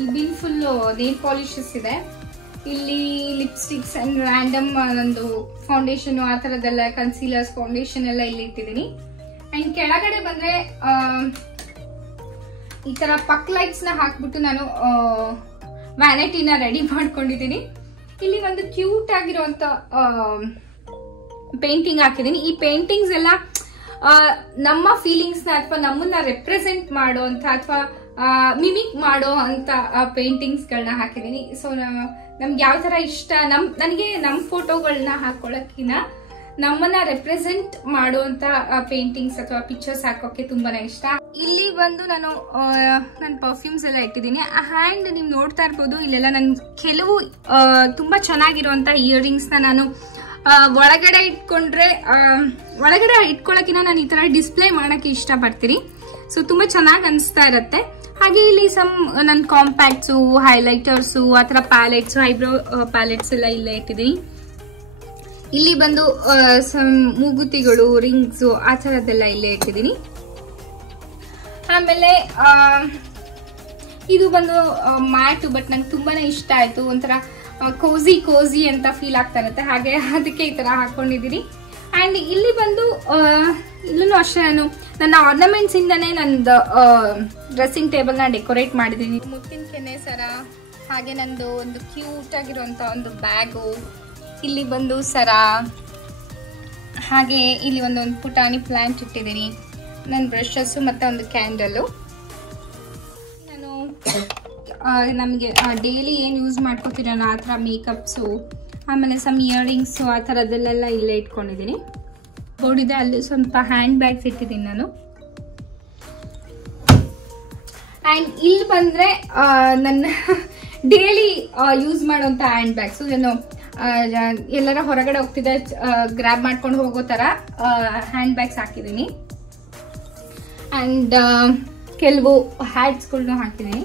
ಈ ಬಿನ್ ಫುಲ್ ನೇಲ್ ಪಾಲಿಶಸ್ ಇದೆ. ಇಲ್ಲಿ ಲಿಪ್ಸ್ಟಿಕ್ಸ್ ಅಂಡ್ ರ್ಯಾಂಡಮ್ ನಂದು ಫೌಂಡೇಶನ್ ಆ ತರದೆಲ್ಲ, ಕನ್ಸೀಲರ್ಸ್, ಫೌಂಡೇಶನ್ ಎಲ್ಲ ಇಲ್ಲಿ ಇಟ್ಟಿದ್ದೀನಿ. ಅಂಡ್ ಕೆಳಗಡೆ ಬಂದ್ರೆ ಈ ತರ ಪಕ್ ಲೈಟ್ಸ್ ನ ಹಾಕ್ಬಿಟ್ಟು ನಾನು ವ್ಯಾನಿಟಿನ ರೆಡಿ ಮಾಡ್ಕೊಂಡಿದ್ದೀನಿ. ಇಲ್ಲಿ ಒಂದು ಕ್ಯೂಟ್ ಆಗಿರುವಂತ ಪೇಂಟಿಂಗ್ ಹಾಕಿದ್ದೀನಿ. ಈ ಪೇಂಟಿಂಗ್ಸ್ ಎಲ್ಲ ನಮ್ಮ ಫೀಲಿಂಗ್ಸ್ ನ ಅಥವಾ ನಮ್ಮನ್ನ ರೆಪ್ರೆಸೆಂಟ್ ಮಾಡೋ ಅಂತ ಅಥವಾ ಮಿಮಿಕ್ ಮಾಡೋ ಅಂತ ಪೇಂಟಿಂಗ್ಸ್ ಗಳನ್ನ ಹಾಕಿದ್ದೀನಿ. ಸೊ ನಮ್ಗೆ ಯಾವ ತರ ಇಷ್ಟ, ನನಗೆ ನಮ್ಮ ಫೋಟೋಗಳನ್ನ ಹಾಕೊಳ್ಳೋಕಿನ ನಮ್ಮನ್ನ ರೆಪ್ರೆಸೆಂಟ್ ಮಾಡುವಂತ ಪೇಂಟಿಂಗ್ಸ್ ಅಥವಾ ಪಿಕ್ಚರ್ಸ್ ಹಾಕೋಕೆ ತುಂಬಾನೇ ಇಷ್ಟ. ಇಲ್ಲಿ ಬಂದು ನಾನು ನನ್ನ ಪರ್ಫ್ಯೂಮ್ಸ್ ಎಲ್ಲ ಇಟ್ಟಿದ್ದೀನಿ. ಹ್ಯಾಂಡ್ ನೀವು ನೋಡ್ತಾ ಇರ್ಬೋದು, ಇಲ್ಲೆಲ್ಲ ನನ್ ಕೆಲವು ತುಂಬಾ ಚೆನ್ನಾಗಿರುವಂತ ಇಯರಿಂಗ್ಸ್ ನ ನಾನು ಒಳಗಡೆ ಇಟ್ಕೊಂಡ್ರೆ, ಒಳಗಡೆ ಇಟ್ಕೊಳ್ಳೋಕಿನ ನಾನು ಈ ತರ ಡಿಸ್ಪ್ಲೇ ಮಾಡಕ್ಕೆ ಇಷ್ಟ ಪಡ್ತೀನಿ. ಸೊ ತುಂಬಾ ಚೆನ್ನಾಗಿ ಅನಿಸ್ತಾ ಇರತ್ತೆ. ಹಾಗೆ ಇಲ್ಲಿ ಸಮ್ ನನ್ನ ಕಾಂಪ್ಯಾಕ್ಟ್ಸು, ಹೈಲೈಟರ್ಸು, ಆ ತರ ಪ್ಯಾಲೆಟ್ಸ್, ಐಬ್ರೋ ಪ್ಯಾಲೆಟ್ಸ್ ಎಲ್ಲ ಇಲ್ಲೇ ಇಟ್ಟಿದ್ದೀನಿ. ಇಲ್ಲಿ ಬಂದು ಮೂಗುತಿಗಳು, ರಿಂಗ್ಸ್ ಆ ತರದ್ದೆಲ್ಲ ಇಲ್ಲೇ ಇಟ್ಟಿದ್ದೀನಿ. ಆಮೇಲೆ ಇದು ಬಂದು ಮ್ಯಾಟು, ಬಟ್ ನಂಗೆ ತುಂಬಾನೇ ಇಷ್ಟ ಆಯ್ತು. ಒಂಥರ ಕೋಸಿ ಅಂತ ಫೀಲ್ ಆಗ್ತಾ ಇರುತ್ತೆ, ಹಾಗೆ ಅದಕ್ಕೆ ಈ ತರ ಹಾಕೊಂಡಿದ್ದೀನಿ. ಅಂಡ್ ಇಲ್ಲಿ ಬಂದು ಇಲ್ಲೂ ಅಷ್ಟೇ ನಾನು ನನ್ನ ಆರ್ನಮೆಂಟ್ಸ್ ಇಂದಾನೆ ನಂದು ಡ್ರೆಸ್ಸಿಂಗ್ ಟೇಬಲ್ ನ ಡೆಕೋರೇಟ್ ಮಾಡಿದ್ದೀನಿ. ಮುತ್ತಿನ ಕೆನೆ ಸರ, ಹಾಗೆ ನಂದು ಒಂದು ಕ್ಯೂಟ್ ಆಗಿರುವಂತ ಒಂದು ಬ್ಯಾಗು, ಇಲ್ಲಿ ಬಂದು ಸರ, ಹಾಗೆ ಇಲ್ಲಿ ಒಂದೊಂದು ಪುಟಾಣಿ ಪ್ಲಾಂಟ್ ಇಟ್ಟಿದ್ದೀನಿ. ನನ್ನ ಬ್ರಷಸ್ ಮತ್ತೆ ಒಂದು ಕ್ಯಾಂಡಲ್. ನಾನು ನಮಗೆ ಡೈಲಿ ಏನು ಯೂಸ್ ಮಾಡ್ಕೋತೀರಲ್ಲ ಆ ಥರ ಮೇಕಪ್ಸು, ಆಮೇಲೆ ಸಮ್ ಇಯರಿಂಗ್ಸು ಆ ಥರದ್ದೆಲ್ಲ ಇಲ್ಲೇ ಇಟ್ಕೊಂಡಿದ್ದೀನಿ. ಬೋರ್ಡ್ ಇದೆ, ಅಲ್ಲಿ ಸ್ವಲ್ಪ ಹ್ಯಾಂಡ್ ಬ್ಯಾಗ್ಸ್ ಇಟ್ಟಿದ್ದೀನಿ ನಾನು. ಆ್ಯಂಡ್ ಇಲ್ಲಿ ಬಂದರೆ ನನ್ನ ಡೈಲಿ ಯೂಸ್ ಮಾಡೋಂಥ ಹ್ಯಾಂಡ್ ಬ್ಯಾಗ್ಸು. ನಾನು ಎಲ್ಲರ ಹೊರಗಡೆ ಹೋಗ್ತಿದ್ದೆ ಗ್ರ್ಯಾಬ್ ಮಾಡ್ಕೊಂಡು ಹೋಗೋ ಥರ ಹ್ಯಾಂಡ್ ಬ್ಯಾಗ್ಸ್ ಹಾಕಿದ್ದೀನಿ. ಆ್ಯಂಡ್ ಕೆಲವು ಹ್ಯಾಟ್ಸ್ಗಳ್ನು ಹಾಕಿದ್ದೀನಿ.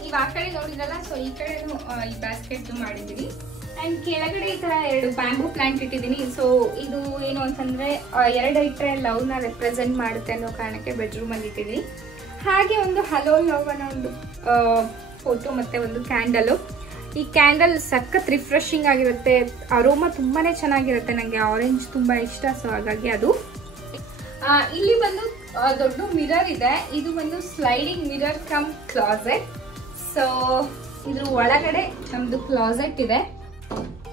ನೀವು ಆ ಕಡೆ ನೋಡಿದ್ರಲ್ಲ, ಸೊ ಈ ಕಡೆನೂ ಈ ಬ್ಯಾಸ್ಕೆಟ್ ಮಾಡಿದ್ದೀನಿ. ಅಂಡ್ ಕೆಳಗಡೆ ಈ ತರ 2 ಬ್ಯಾಂಬೂ ಪ್ಲಾಂಟ್ ಇಟ್ಟಿದ್ದೀನಿ. ಸೊ ಇದು ಏನು ಅಂತಂದ್ರೆ 2 ಇಟ್ಟರೆ ಲವ್ ನ ರೆಪ್ರೆಸೆಂಟ್ ಮಾಡುತ್ತೆ ಅನ್ನೋ ಕಾರಣಕ್ಕೆ ಬೆಡ್ರೂಮ್ ಅಲ್ಲಿ ಇಟ್ಟಿದ್ದೀನಿ. ಹಾಗೆ ಒಂದು ಹಲೋ ಲವ್ ಅನ್ನೋ ಒಂದು ಫೋಟೋ ಮತ್ತೆ ಒಂದು ಕ್ಯಾಂಡಲ್. ಈ ಕ್ಯಾಂಡಲ್ ಸಖತ್ ರಿಫ್ರೆಶಿಂಗ್ ಆಗಿರುತ್ತೆ, ಅರೋಮಾ ತುಂಬಾನೇ ಚೆನ್ನಾಗಿರುತ್ತೆ. ನನಗೆ ಆರೆಂಜ್ ತುಂಬಾ ಇಷ್ಟ, ಸೊ ಹಾಗಾಗಿ ಅದು. ಇಲ್ಲಿ ಬಂದು ದೊಡ್ಡ ಮಿರರ್ ಇದೆ. ಇದು ಬಂದು sliding mirror come closet. So ಇದ್ರ ಒಳಗಡೆ ನಮ್ದು ಕ್ಲಾಸೆಟ್ ಇದೆ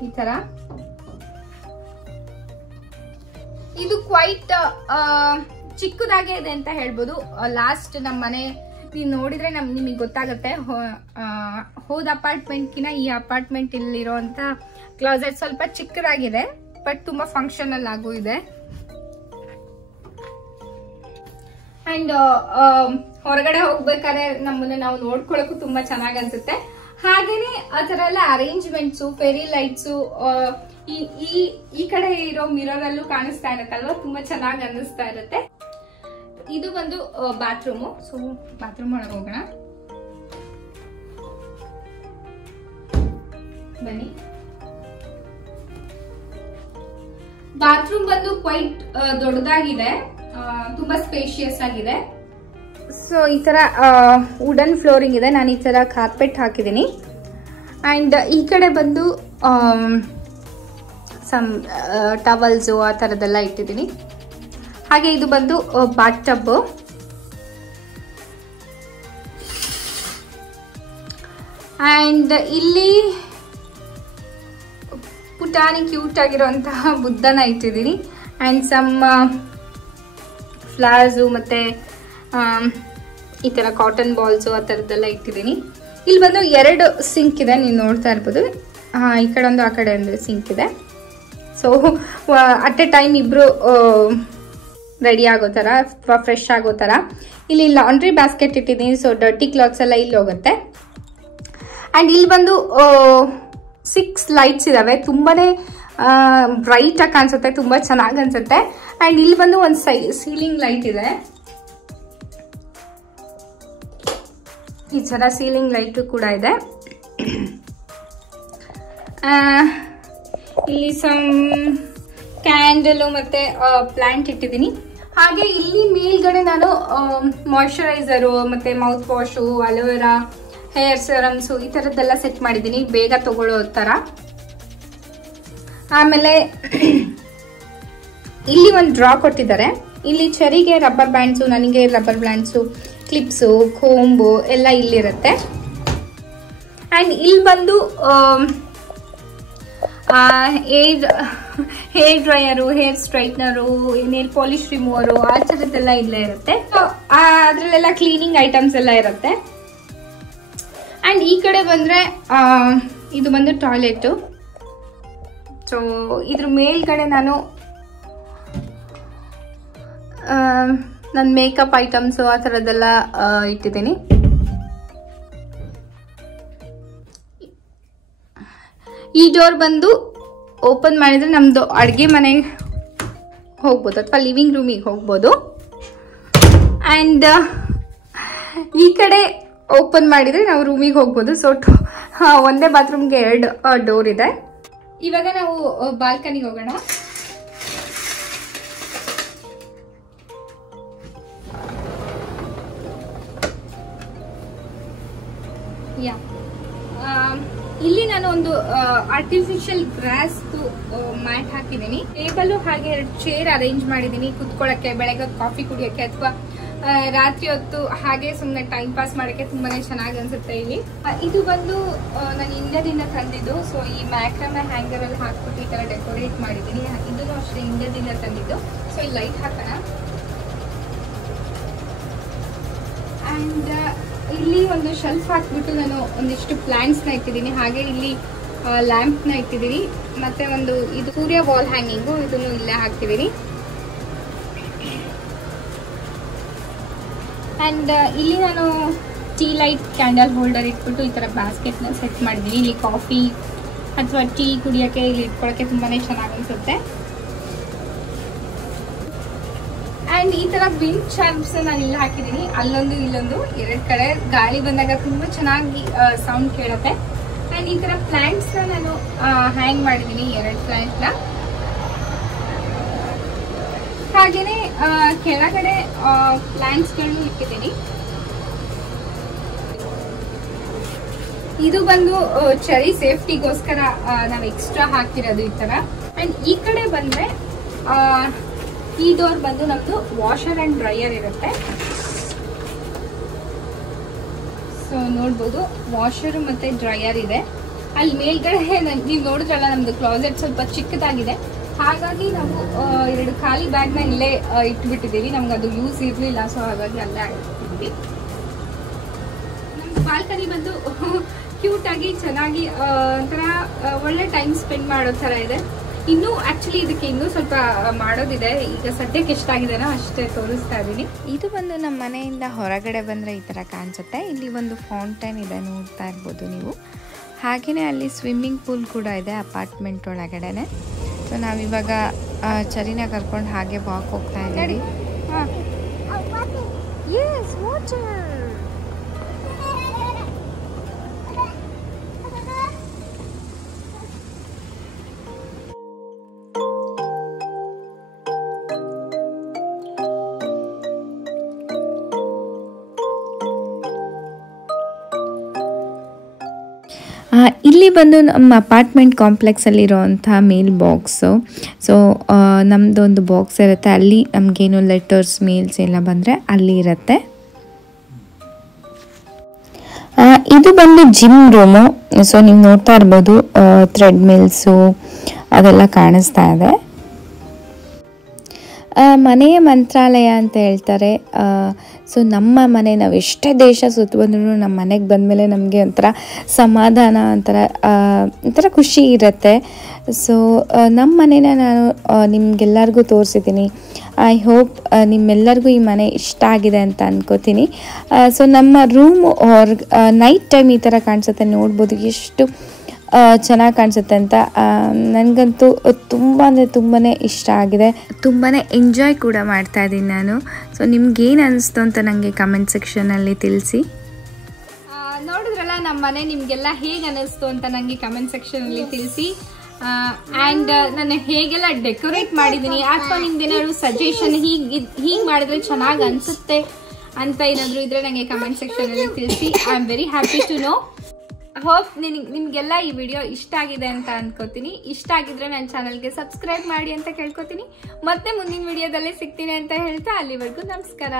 ಈ ತರ. ಇದು ಕ್ವೈಟ್ ಚಿಕ್ಕದಾಗೆ ಇದೆ ಅಂತ ಹೇಳ್ಬೋದು. ಲಾಸ್ಟ್ ನಮ್ಮ ಮನೆ ನೀವು ನೋಡಿದ್ರೆ ನಿಮಗೆ ಗೊತ್ತಾಗುತ್ತೆ. ಹೋದ ಅಪಾರ್ಟ್ಮೆಂಟ್ಕಿನ ಈ ಅಪಾರ್ಟ್ಮೆಂಟ್ ಇಲ್ಲಿರೋಂಥ ಕ್ಲಾಸೆಟ್ ಸ್ವಲ್ಪ ಚಿಕ್ಕದಾಗಿದೆ, ಬಟ್ ತುಂಬಾ ಫಂಕ್ಷನಲ್ ಆಗೂ ಇದೆ. ಅಂಡ್ ಹೊರಗಡೆ ಹೋಗ್ಬೇಕಾದ್ರೆ ನಮ್ಮನ್ನ ನಾವು ನೋಡ್ಕೊಳಕ್ಕೂ ತುಂಬಾ ಚೆನ್ನಾಗ್ ಅನ್ಸುತ್ತೆ. ಹಾಗೇನೆ ಆ ತರ ಎಲ್ಲ ಅರೇಂಜ್ಮೆಂಟ್ಸ್, ಫೆರಿ ಲೈಟ್ಸ್ ಈ ಕಡೆ ಇರೋ ಮಿರರ್ ಅಲ್ಲೂ ಕಾಣಿಸ್ತಾ ಇರತ್ತಲ್ವಾ, ತುಂಬಾ ಚೆನ್ನಾಗಿ ಅನ್ನಿಸ್ತಾ ಇರುತ್ತೆ. ಇದು ಒಂದು ಬಾತ್ರೂಮು. ಸೊ ಬಾತ್ರೂಮ್ ಒಳಗೆ ಹೋಗೋಣ ಬನ್ನಿ. ಬಾತ್ರೂಮ್ ಬಂದು ಕ್ವೈಟ್ ದೊಡ್ಡದಾಗಿದೆ, ತುಂಬಾ ಸ್ಪೇಷಿಯಸ್ ಆಗಿದೆ. ಸೊ ಈ ತರ ವುಡನ್ ಫ್ಲೋರಿಂಗ್ ಇದೆ. ನಾನು ಈ ತರ ಕಾರ್ಪೆಟ್ ಹಾಕಿದ್ದೀನಿ. ಅಂಡ್ ಈ ಕಡೆ ಬಂದು ಸಮ್ ಟವಲ್ಸ್ ಆ ಥರದ್ದೆಲ್ಲ ಇಟ್ಟಿದ್ದೀನಿ. ಹಾಗೆ ಇದು ಬಂದು ಬಾತ್ ಟಬ್. ಅಂಡ್ ಇಲ್ಲಿ ಪುಟಾಣಿ ಕ್ಯೂಟ್ ಆಗಿರುವಂತಹ ಬುದ್ಧನ ಇಟ್ಟಿದ್ದೀನಿ. ಅಂಡ್ ಸಮ್ ಫ್ಲವರ್ಸು ಮತ್ತೆ ಈ ತರ ಕಾಟನ್ ಬಾಲ್ಸು ಆ ಥರದ್ದೆಲ್ಲ ಇಟ್ಟಿದ್ದೀನಿ. ಇಲ್ಲಿ ಬಂದು 2 ಸಿಂಕ್ ಇದೆ, ನೀವು ನೋಡ್ತಾ ಇರ್ಬೋದು. ಈ ಕಡೆ ಒಂದು ಆ ಕಡೆ ಒಂದು ಸಿಂಕ್ ಇದೆ. ಸೊ ಅಟ್ ಎ ಟೈಮ್ ಇಬ್ರು ರೆಡಿ ಆಗೋ ಥರ ಅಥವಾ ಫ್ರೆಶ್ ಆಗೋ ಥರ. ಇಲ್ಲಿ ಲಾಂಡ್ರಿ ಬ್ಯಾಸ್ಕೆಟ್ ಇಟ್ಟಿದ್ದೀನಿ. ಸೊ ಡರ್ಟಿ ಕ್ಲಾತ್ಸ್ ಎಲ್ಲ ಇಲ್ಲಿ ಹೋಗುತ್ತೆ. ಆ್ಯಂಡ್ ಇಲ್ಲಿ ಬಂದು 6 ಲೈಟ್ಸ್ ಇದಾವೆ. ತುಂಬಾನೇ ಬ್ರೈಟ್ ಆಗಿ ಕಾಣಿಸುತ್ತೆ, ತುಂಬಾ ಚೆನ್ನಾಗಿ ಅನ್ಸುತ್ತೆ. ಆ್ಯಂಡ್ ಇಲ್ಲಿ ಬಂದು ಒಂದು ಸೀಲಿಂಗ್ ಲೈಟ್ ಇದೆ. ಈ ತರ ಸೀಲಿಂಗ್ ಲೈಟ್ ಕೂಡ ಇದೆ. ಇಲ್ಲಿ ಸಮ್ ಕ್ಯಾಂಡಲ್ ಮತ್ತೆ ಪ್ಲಾಂಟ್ ಇಟ್ಟಿದ್ದೀನಿ. ಹಾಗೆ ಇಲ್ಲಿ ಮೇಲ್ಗಡೆ ನಾನು ಮಾಯಿಶ್ಚರೈಸರು ಮತ್ತೆ ಮೌತ್ ವಾಶು, ಅಲೋವೆರಾ, ಹೇರ್ ಸೆರಮ್ಸು ಈ ತರದ್ದೆಲ್ಲ ಸೆಟ್ ಮಾಡಿದ್ದೀನಿ, ಬೇಗ ತಗೊಳ್ಳೋ ತರ. ಆಮೇಲೆ ಇಲ್ಲಿ ಒಂದು ಡ್ರಾ ಕೊಟ್ಟಿದ್ದಾರೆ. ಇಲ್ಲಿ ಚೆರಿಗೆ ರಬ್ಬರ್ ಬ್ಯಾಂಡ್ಸು, ನನಗೆ ರಬ್ಬರ್ ಬ್ಯಾಂಡ್ಸು, ಕ್ಲಿಪ್ಸು, ಕೋಂಬು ಎಲ್ಲ ಇಲ್ಲಿರುತ್ತೆ. ಆ್ಯಂಡ್ ಇಲ್ಲಿ ಬಂದು hair dryer, hair straightener, nail polish remover ಆ ಥರದ್ದೆಲ್ಲ ಇಲ್ಲೇ ಇರುತ್ತೆ. ಅದರಲ್ಲೆಲ್ಲ ಕ್ಲೀನಿಂಗ್ ಐಟಮ್ಸ್ ಎಲ್ಲ ಇರುತ್ತೆ. ಆ್ಯಂಡ್ ಈ ಕಡೆ ಬಂದರೆ ಇದು ಬಂದು ಟಾಯ್ಲೆಟು. ಸೊ ಇದ್ರ ಮೇಲ್ಗಡೆ ನಾನು ನನ್ನ ಮೇಕಪ್ ಐಟಮ್ಸು ಆ ಥರದ್ದೆಲ್ಲ ಇಟ್ಟಿದ್ದೀನಿ. ಈ ಡೋರ್ ಬಂದು ಓಪನ್ ಮಾಡಿದ್ರೆ ನಮ್ಮದು ಅಡುಗೆ ಮನೆಗೆ ಹೋಗ್ಬೋದು ಅಥವಾ ಲಿವಿಂಗ್ ರೂಮಿಗೆ ಹೋಗ್ಬೋದು. ಆ್ಯಂಡ್ ಈ ಕಡೆ ಓಪನ್ ಮಾಡಿದರೆ ನಾವು ರೂಮಿಗೆ ಹೋಗ್ಬೋದು. ಸೊ ಒಂದೇ ಬಾತ್ರೂಮ್ಗೆ 2 ಡೋರ್ ಇದೆ. ಇವಾಗ ನಾವು ಬಾಲ್ಕನಿಗೆ ಹೋಗೋಣ. ಇಲ್ಲಿ ನಾನು ಒಂದು ಆರ್ಟಿಫಿಷಿಯಲ್ ಗ್ರಾಸ್ ಮ್ಯಾಟ್ ಹಾಕಿದ್ದೀನಿ. ಟೇಬಲ್ ಹಾಗೆ 2 ಚೇರ್ ಅರೇಂಜ್ ಮಾಡಿದ್ದೀನಿ ಕುತ್ಕೊಳ್ಳಕ್ಕೆ, ಬೆಳಗ್ಗೆ ಕಾಫಿ ಕುಡಿಯೋಕ್ಕೆ ಅಥವಾ ರಾತ್ರಿ ಹೊತ್ತು ಹಾಗೆ ಸುಮ್ಮನೆ ಟೈಮ್ ಪಾಸ್ ಮಾಡೋಕ್ಕೆ ತುಂಬಾನೇ ಚೆನ್ನಾಗಿ ಅನ್ಸುತ್ತೆ. ಇಲ್ಲಿ ಇದು ಬಂದು ನಾನು ಇಂಡಿಯಾದಿಂದ ತಂದಿದ್ದು. ಸೊ ಈ ಮ್ಯಾಕ್ರಮೆ ಹ್ಯಾಂಗರ್ ಅಲ್ಲಿ ಹಾಕ್ಬಿಟ್ಟು ಈ ತರ ಡೆಕೋರೇಟ್ ಮಾಡಿದ್ದೀನಿ. ಇದನ್ನು ಅಷ್ಟೇ ಇಂಡಿಯಾದಿಂದ ತಂದಿದ್ದು. ಸೊ ಇಲ್ಲಿ ಲೈಟ್ ಹಾಕೋಣ. ಅಂಡ್ ಇಲ್ಲಿ ಒಂದು ಶೆಲ್ಫ್ ಹಾಕ್ಬಿಟ್ಟು ನಾನು ಒಂದಿಷ್ಟು ಪ್ಲಾಂಟ್ಸ್ ನ ಇಟ್ಟಿದ್ದೀನಿ. ಹಾಗೆ ಇಲ್ಲಿ ಲ್ಯಾಂಪ್ ನ ಇಟ್ಟಿದ್ದೀನಿ. ಮತ್ತೆ ಒಂದು ಇದು ಸೂರ್ಯ ವಾಲ್ ಹ್ಯಾಂಗಿಂಗು, ಇದನ್ನು ಇಲ್ಲೇ ಹಾಕ್ತಿದ್ದೀನಿ. ಅಂಡ್ ಇಲ್ಲಿ ನಾನು ಟೀ ಲೈಟ್ ಕ್ಯಾಂಡಲ್ ಹೋಲ್ಡರ್ ಇಟ್ಬಿಟ್ಟು ಈ ತರ ಬಾಸ್ಕೆಟ್ ನ ಸೆಟ್ ಮಾಡಿದ್ದೀನಿ. ಇಲ್ಲಿ ಕಾಫಿ ಅಥವಾ ಟೀ ಕುಡಿಯೋಕ್ಕೆ ಇಲ್ಲಿ ಇಟ್ಕೊಳ್ಳೋಕೆ ತುಂಬಾನೇ ಚೆನ್ನಾಗಿ ಅನ್ಸುತ್ತೆ. ಅಂಡ್ ಈ ತರ ವಿಂಡ್ ಚಾರ್ಮ್ಸ್ ನಾನು ಇಲ್ಲಿ ಹಾಕಿದ್ದೀನಿ. ಅಲ್ಲೊಂದು ಇಲ್ಲೊಂದು 2 ಕಡೆ ಗಾಳಿ ಬಂದಾಗ ತುಂಬಾ ಚೆನ್ನಾಗಿ ಸೌಂಡ್ ಕೇಳುತ್ತೆ. ಅಂಡ್ ಈ ತರ ಪ್ಲಾಂಟ್ಸ್ ನ ನಾನು ಹ್ಯಾಂಗ್ ಮಾಡಿದ್ದೀನಿ, 2 ಪ್ಲಾಂಟ್ ನ. ಹಾಗೇನೆ ಕೆಳಗಡೆ ಪ್ಲಾಂಟ್ಸ್ ಗಳನ್ನು ಇಟ್ಟಿದ್ದೀನಿ. ಇದು ಬಂದು ಚೆರಿ ಸೇಫ್ಟಿಗೋಸ್ಕರ ನಾವು ಎಕ್ಸ್ಟ್ರಾ ಹಾಕಿರೋದು ಈ ತರ. ಅಂಡ್ ಈ ಕಡೆ ಬಂದ್ರೆ ಈ ಡೋರ್ ಬಂದು ನಮ್ದು ವಾಷರ್ ಅಂಡ್ ಡ್ರೈಯರ್ ಇರುತ್ತೆ. ಸೊ ನೋಡ್ಬೋದು ವಾಷರ್ ಮತ್ತೆ ಡ್ರೈಯರ್ ಇದೆ. ಅಲ್ಲಿ ಮೇಲ್ಗಡೆ ನೀವು ನೋಡಿದ್ರಲ್ಲ ನಮ್ದು ಕ್ಲಾಸೆಟ್ ಸ್ವಲ್ಪ ಚಿಕ್ಕದಾಗಿದೆ. ಹಾಗಾಗಿ ನಾವು 2 ಖಾಲಿ ಬ್ಯಾಗ್ನ ಇಲ್ಲೇ ಇಟ್ಬಿಟ್ಟಿದ್ದೀವಿ. ನಮ್ಗೆ ಅದು ಯೂಸ್ ಇರಲಿಲ್ಲ. ಸೊ ಹಾಗಾಗಿ ಅಲ್ಲೇ ಇಟ್ಟಿದ್ವಿ. ನಮ್ದು ಬಾಲ್ಕನಿ ಬಂದು ಕ್ಯೂಟ್ ಆಗಿ ಚೆನ್ನಾಗಿ ಒಂಥರ ಒಳ್ಳೆ ಟೈಮ್ ಸ್ಪೆಂಡ್ ಮಾಡೋ ಥರ ಇದೆ. ಇನ್ನು ಆಕ್ಚುಲಿ ಇದಕ್ಕೆ ಇನ್ನೂ ಸ್ವಲ್ಪ ಮಾಡೋದಿದೆ. ಈಗ ಸದ್ಯಕ್ಕೆ ಎಷ್ಟಾಗಿದೆನೋ ಅಷ್ಟೇ ತೋರಿಸ್ತಾ ಇದ್ದೀನಿ. ಇದು ಬಂದು ನಮ್ಮ ಮನೆಯಿಂದ ಹೊರಗಡೆ ಬಂದರೆ ಈ ಥರ ಕಾಣಿಸುತ್ತೆ. ಇಲ್ಲಿ ಒಂದು ಫೌಂಟೈನ್ ಇದೆ, ನೋಡ್ತಾ ಇರ್ಬೋದು ನೀವು. ಹಾಗೆಯೇ ಅಲ್ಲಿ ಸ್ವಿಮ್ಮಿಂಗ್ ಪೂಲ್ ಕೂಡ ಇದೆ ಅಪಾರ್ಟ್ಮೆಂಟ್ ಒಳಗಡೆನೆ. ಸೊ ನಾವಿವಾಗ ಚರಿನ ಕರ್ಕೊಂಡು ಹಾಗೆ ವಾಕ್ ಹೋಗ್ತಾ ಇದ್ದೀವಿ. ಇಲ್ಲಿ ಬಂದು ನಮ್ಮ ಅಪಾರ್ಟ್ಮೆಂಟ್ ಕಾಂಪ್ಲೆಕ್ಸಲ್ಲಿರೋವಂಥ ಮೇಲ್ ಬಾಕ್ಸು. ಸೊ ನಮ್ಮದೊಂದು ಬಾಕ್ಸ್ ಇರುತ್ತೆ, ಅಲ್ಲಿ ನಮಗೇನು ಲೆಟರ್ಸ್ ಮೇಲ್ಸ್ ಎಲ್ಲ ಬಂದರೆ ಅಲ್ಲಿ ಇರುತ್ತೆ. ಇದು ಬಂದು ಜಿಮ್ ರೂಮು. ಸೊ ನೀವು ನೋಡ್ತಾ ಇರ್ಬೋದು ಥ್ರೆಡ್ ಮಿಲ್ಸು ಅದೆಲ್ಲ ಕಾಣಿಸ್ತಾ ಇದೆ. ಮನೆಯ ಮಂತ್ರಾಲಯ ಅಂತ ಹೇಳ್ತಾರೆ. ಸೊ ನಮ್ಮ ಮನೆ, ನಾವು ಎಷ್ಟೇ ದೇಶ ಸುತ್ತ ಬಂದ್ರೂ ನಮ್ಮ ಮನೆಗೆ ಬಂದಮೇಲೆ ನಮಗೆ ಒಂಥರ ಸಮಾಧಾನ, ಒಂಥರ ಖುಷಿ ಇರುತ್ತೆ. ಸೊ ನಮ್ಮ ಮನೇನ ನಾನು ನಿಮಗೆಲ್ಲರಿಗೂ ತೋರಿಸಿದ್ದೀನಿ. ಐ ಹೋಪ್ ನಿಮ್ಮೆಲ್ಲರಿಗೂ ಈ ಮನೆ ಇಷ್ಟ ಆಗಿದೆ ಅಂತ ಅನ್ಕೋತೀನಿ. ಸೊ ನಮ್ಮ ರೂಮು ನೈಟ್ ಟೈಮ್ ಈ ಥರ ಕಾಣಿಸುತ್ತೆ, ನೋಡ್ಬೋದು ಎಷ್ಟು ಚೆನ್ನಾಗಿ ಕಾಣಿಸುತ್ತೆ ಅಂತ. ನನಗಂತೂ ತುಂಬ ಅಂದರೆ ತುಂಬಾ ಇಷ್ಟ ಆಗಿದೆ, ತುಂಬಾ ಎಂಜಾಯ್ ಕೂಡ ಮಾಡ್ತಾ ಇದ್ದೀನಿ ನಾನು. ಸೊ ನಿಮ್ಗೇನು ಅನಿಸ್ತು ಅಂತ ನನಗೆ ಕಮೆಂಟ್ ಸೆಕ್ಷನಲ್ಲಿ ತಿಳಿಸಿ. ನೋಡಿದ್ರಲ್ಲ ನಮ್ಮ ಮನೆ, ನಿಮಗೆಲ್ಲ ಹೇಗೆ ಅನ್ನಿಸ್ತು ಅಂತ ನನಗೆ ಕಮೆಂಟ್ ಸೆಕ್ಷನಲ್ಲಿ ತಿಳಿಸಿ. ಆ್ಯಂಡ್ ನಾನು ಹೇಗೆಲ್ಲ ಡೆಕೋರೇಟ್ ಮಾಡಿದ್ದೀನಿ, ಅಥವಾ ನಿಮ್ದೇನಾದ್ರು ಸಜೆಷನ್ ಹೀಗೆ ಮಾಡಿದ್ರೆ ಚೆನ್ನಾಗಿ ಅನಿಸುತ್ತೆ ಅಂತ ಏನಾದರೂ ಇದ್ರೆ ನನಗೆ ಕಮೆಂಟ್ ಸೆಕ್ಷನಲ್ಲಿ ತಿಳಿಸಿ. I am very happy to know. Hope ನಿಮಗೆಲ್ಲ ಈ ವಿಡಿಯೋ ಇಷ್ಟ ಆಗಿದೆ ಅಂತ ಅನ್ಕೋತೀನಿ. ಇಷ್ಟ ಆಗಿದ್ರೆ ನನ್ನ ಚಾನಲ್ಗೆ ಸಬ್ಸ್ಕ್ರೈಬ್ ಮಾಡಿ ಅಂತ ಕೇಳ್ಕೊತೀನಿ. ಮತ್ತೆ ಮುಂದಿನ ವಿಡಿಯೋದಲ್ಲೇ ಸಿಗ್ತೀನಿ ಅಂತ ಹೇಳ್ತಾ ಅಲ್ಲಿವರೆಗೂ ನಮಸ್ಕಾರ.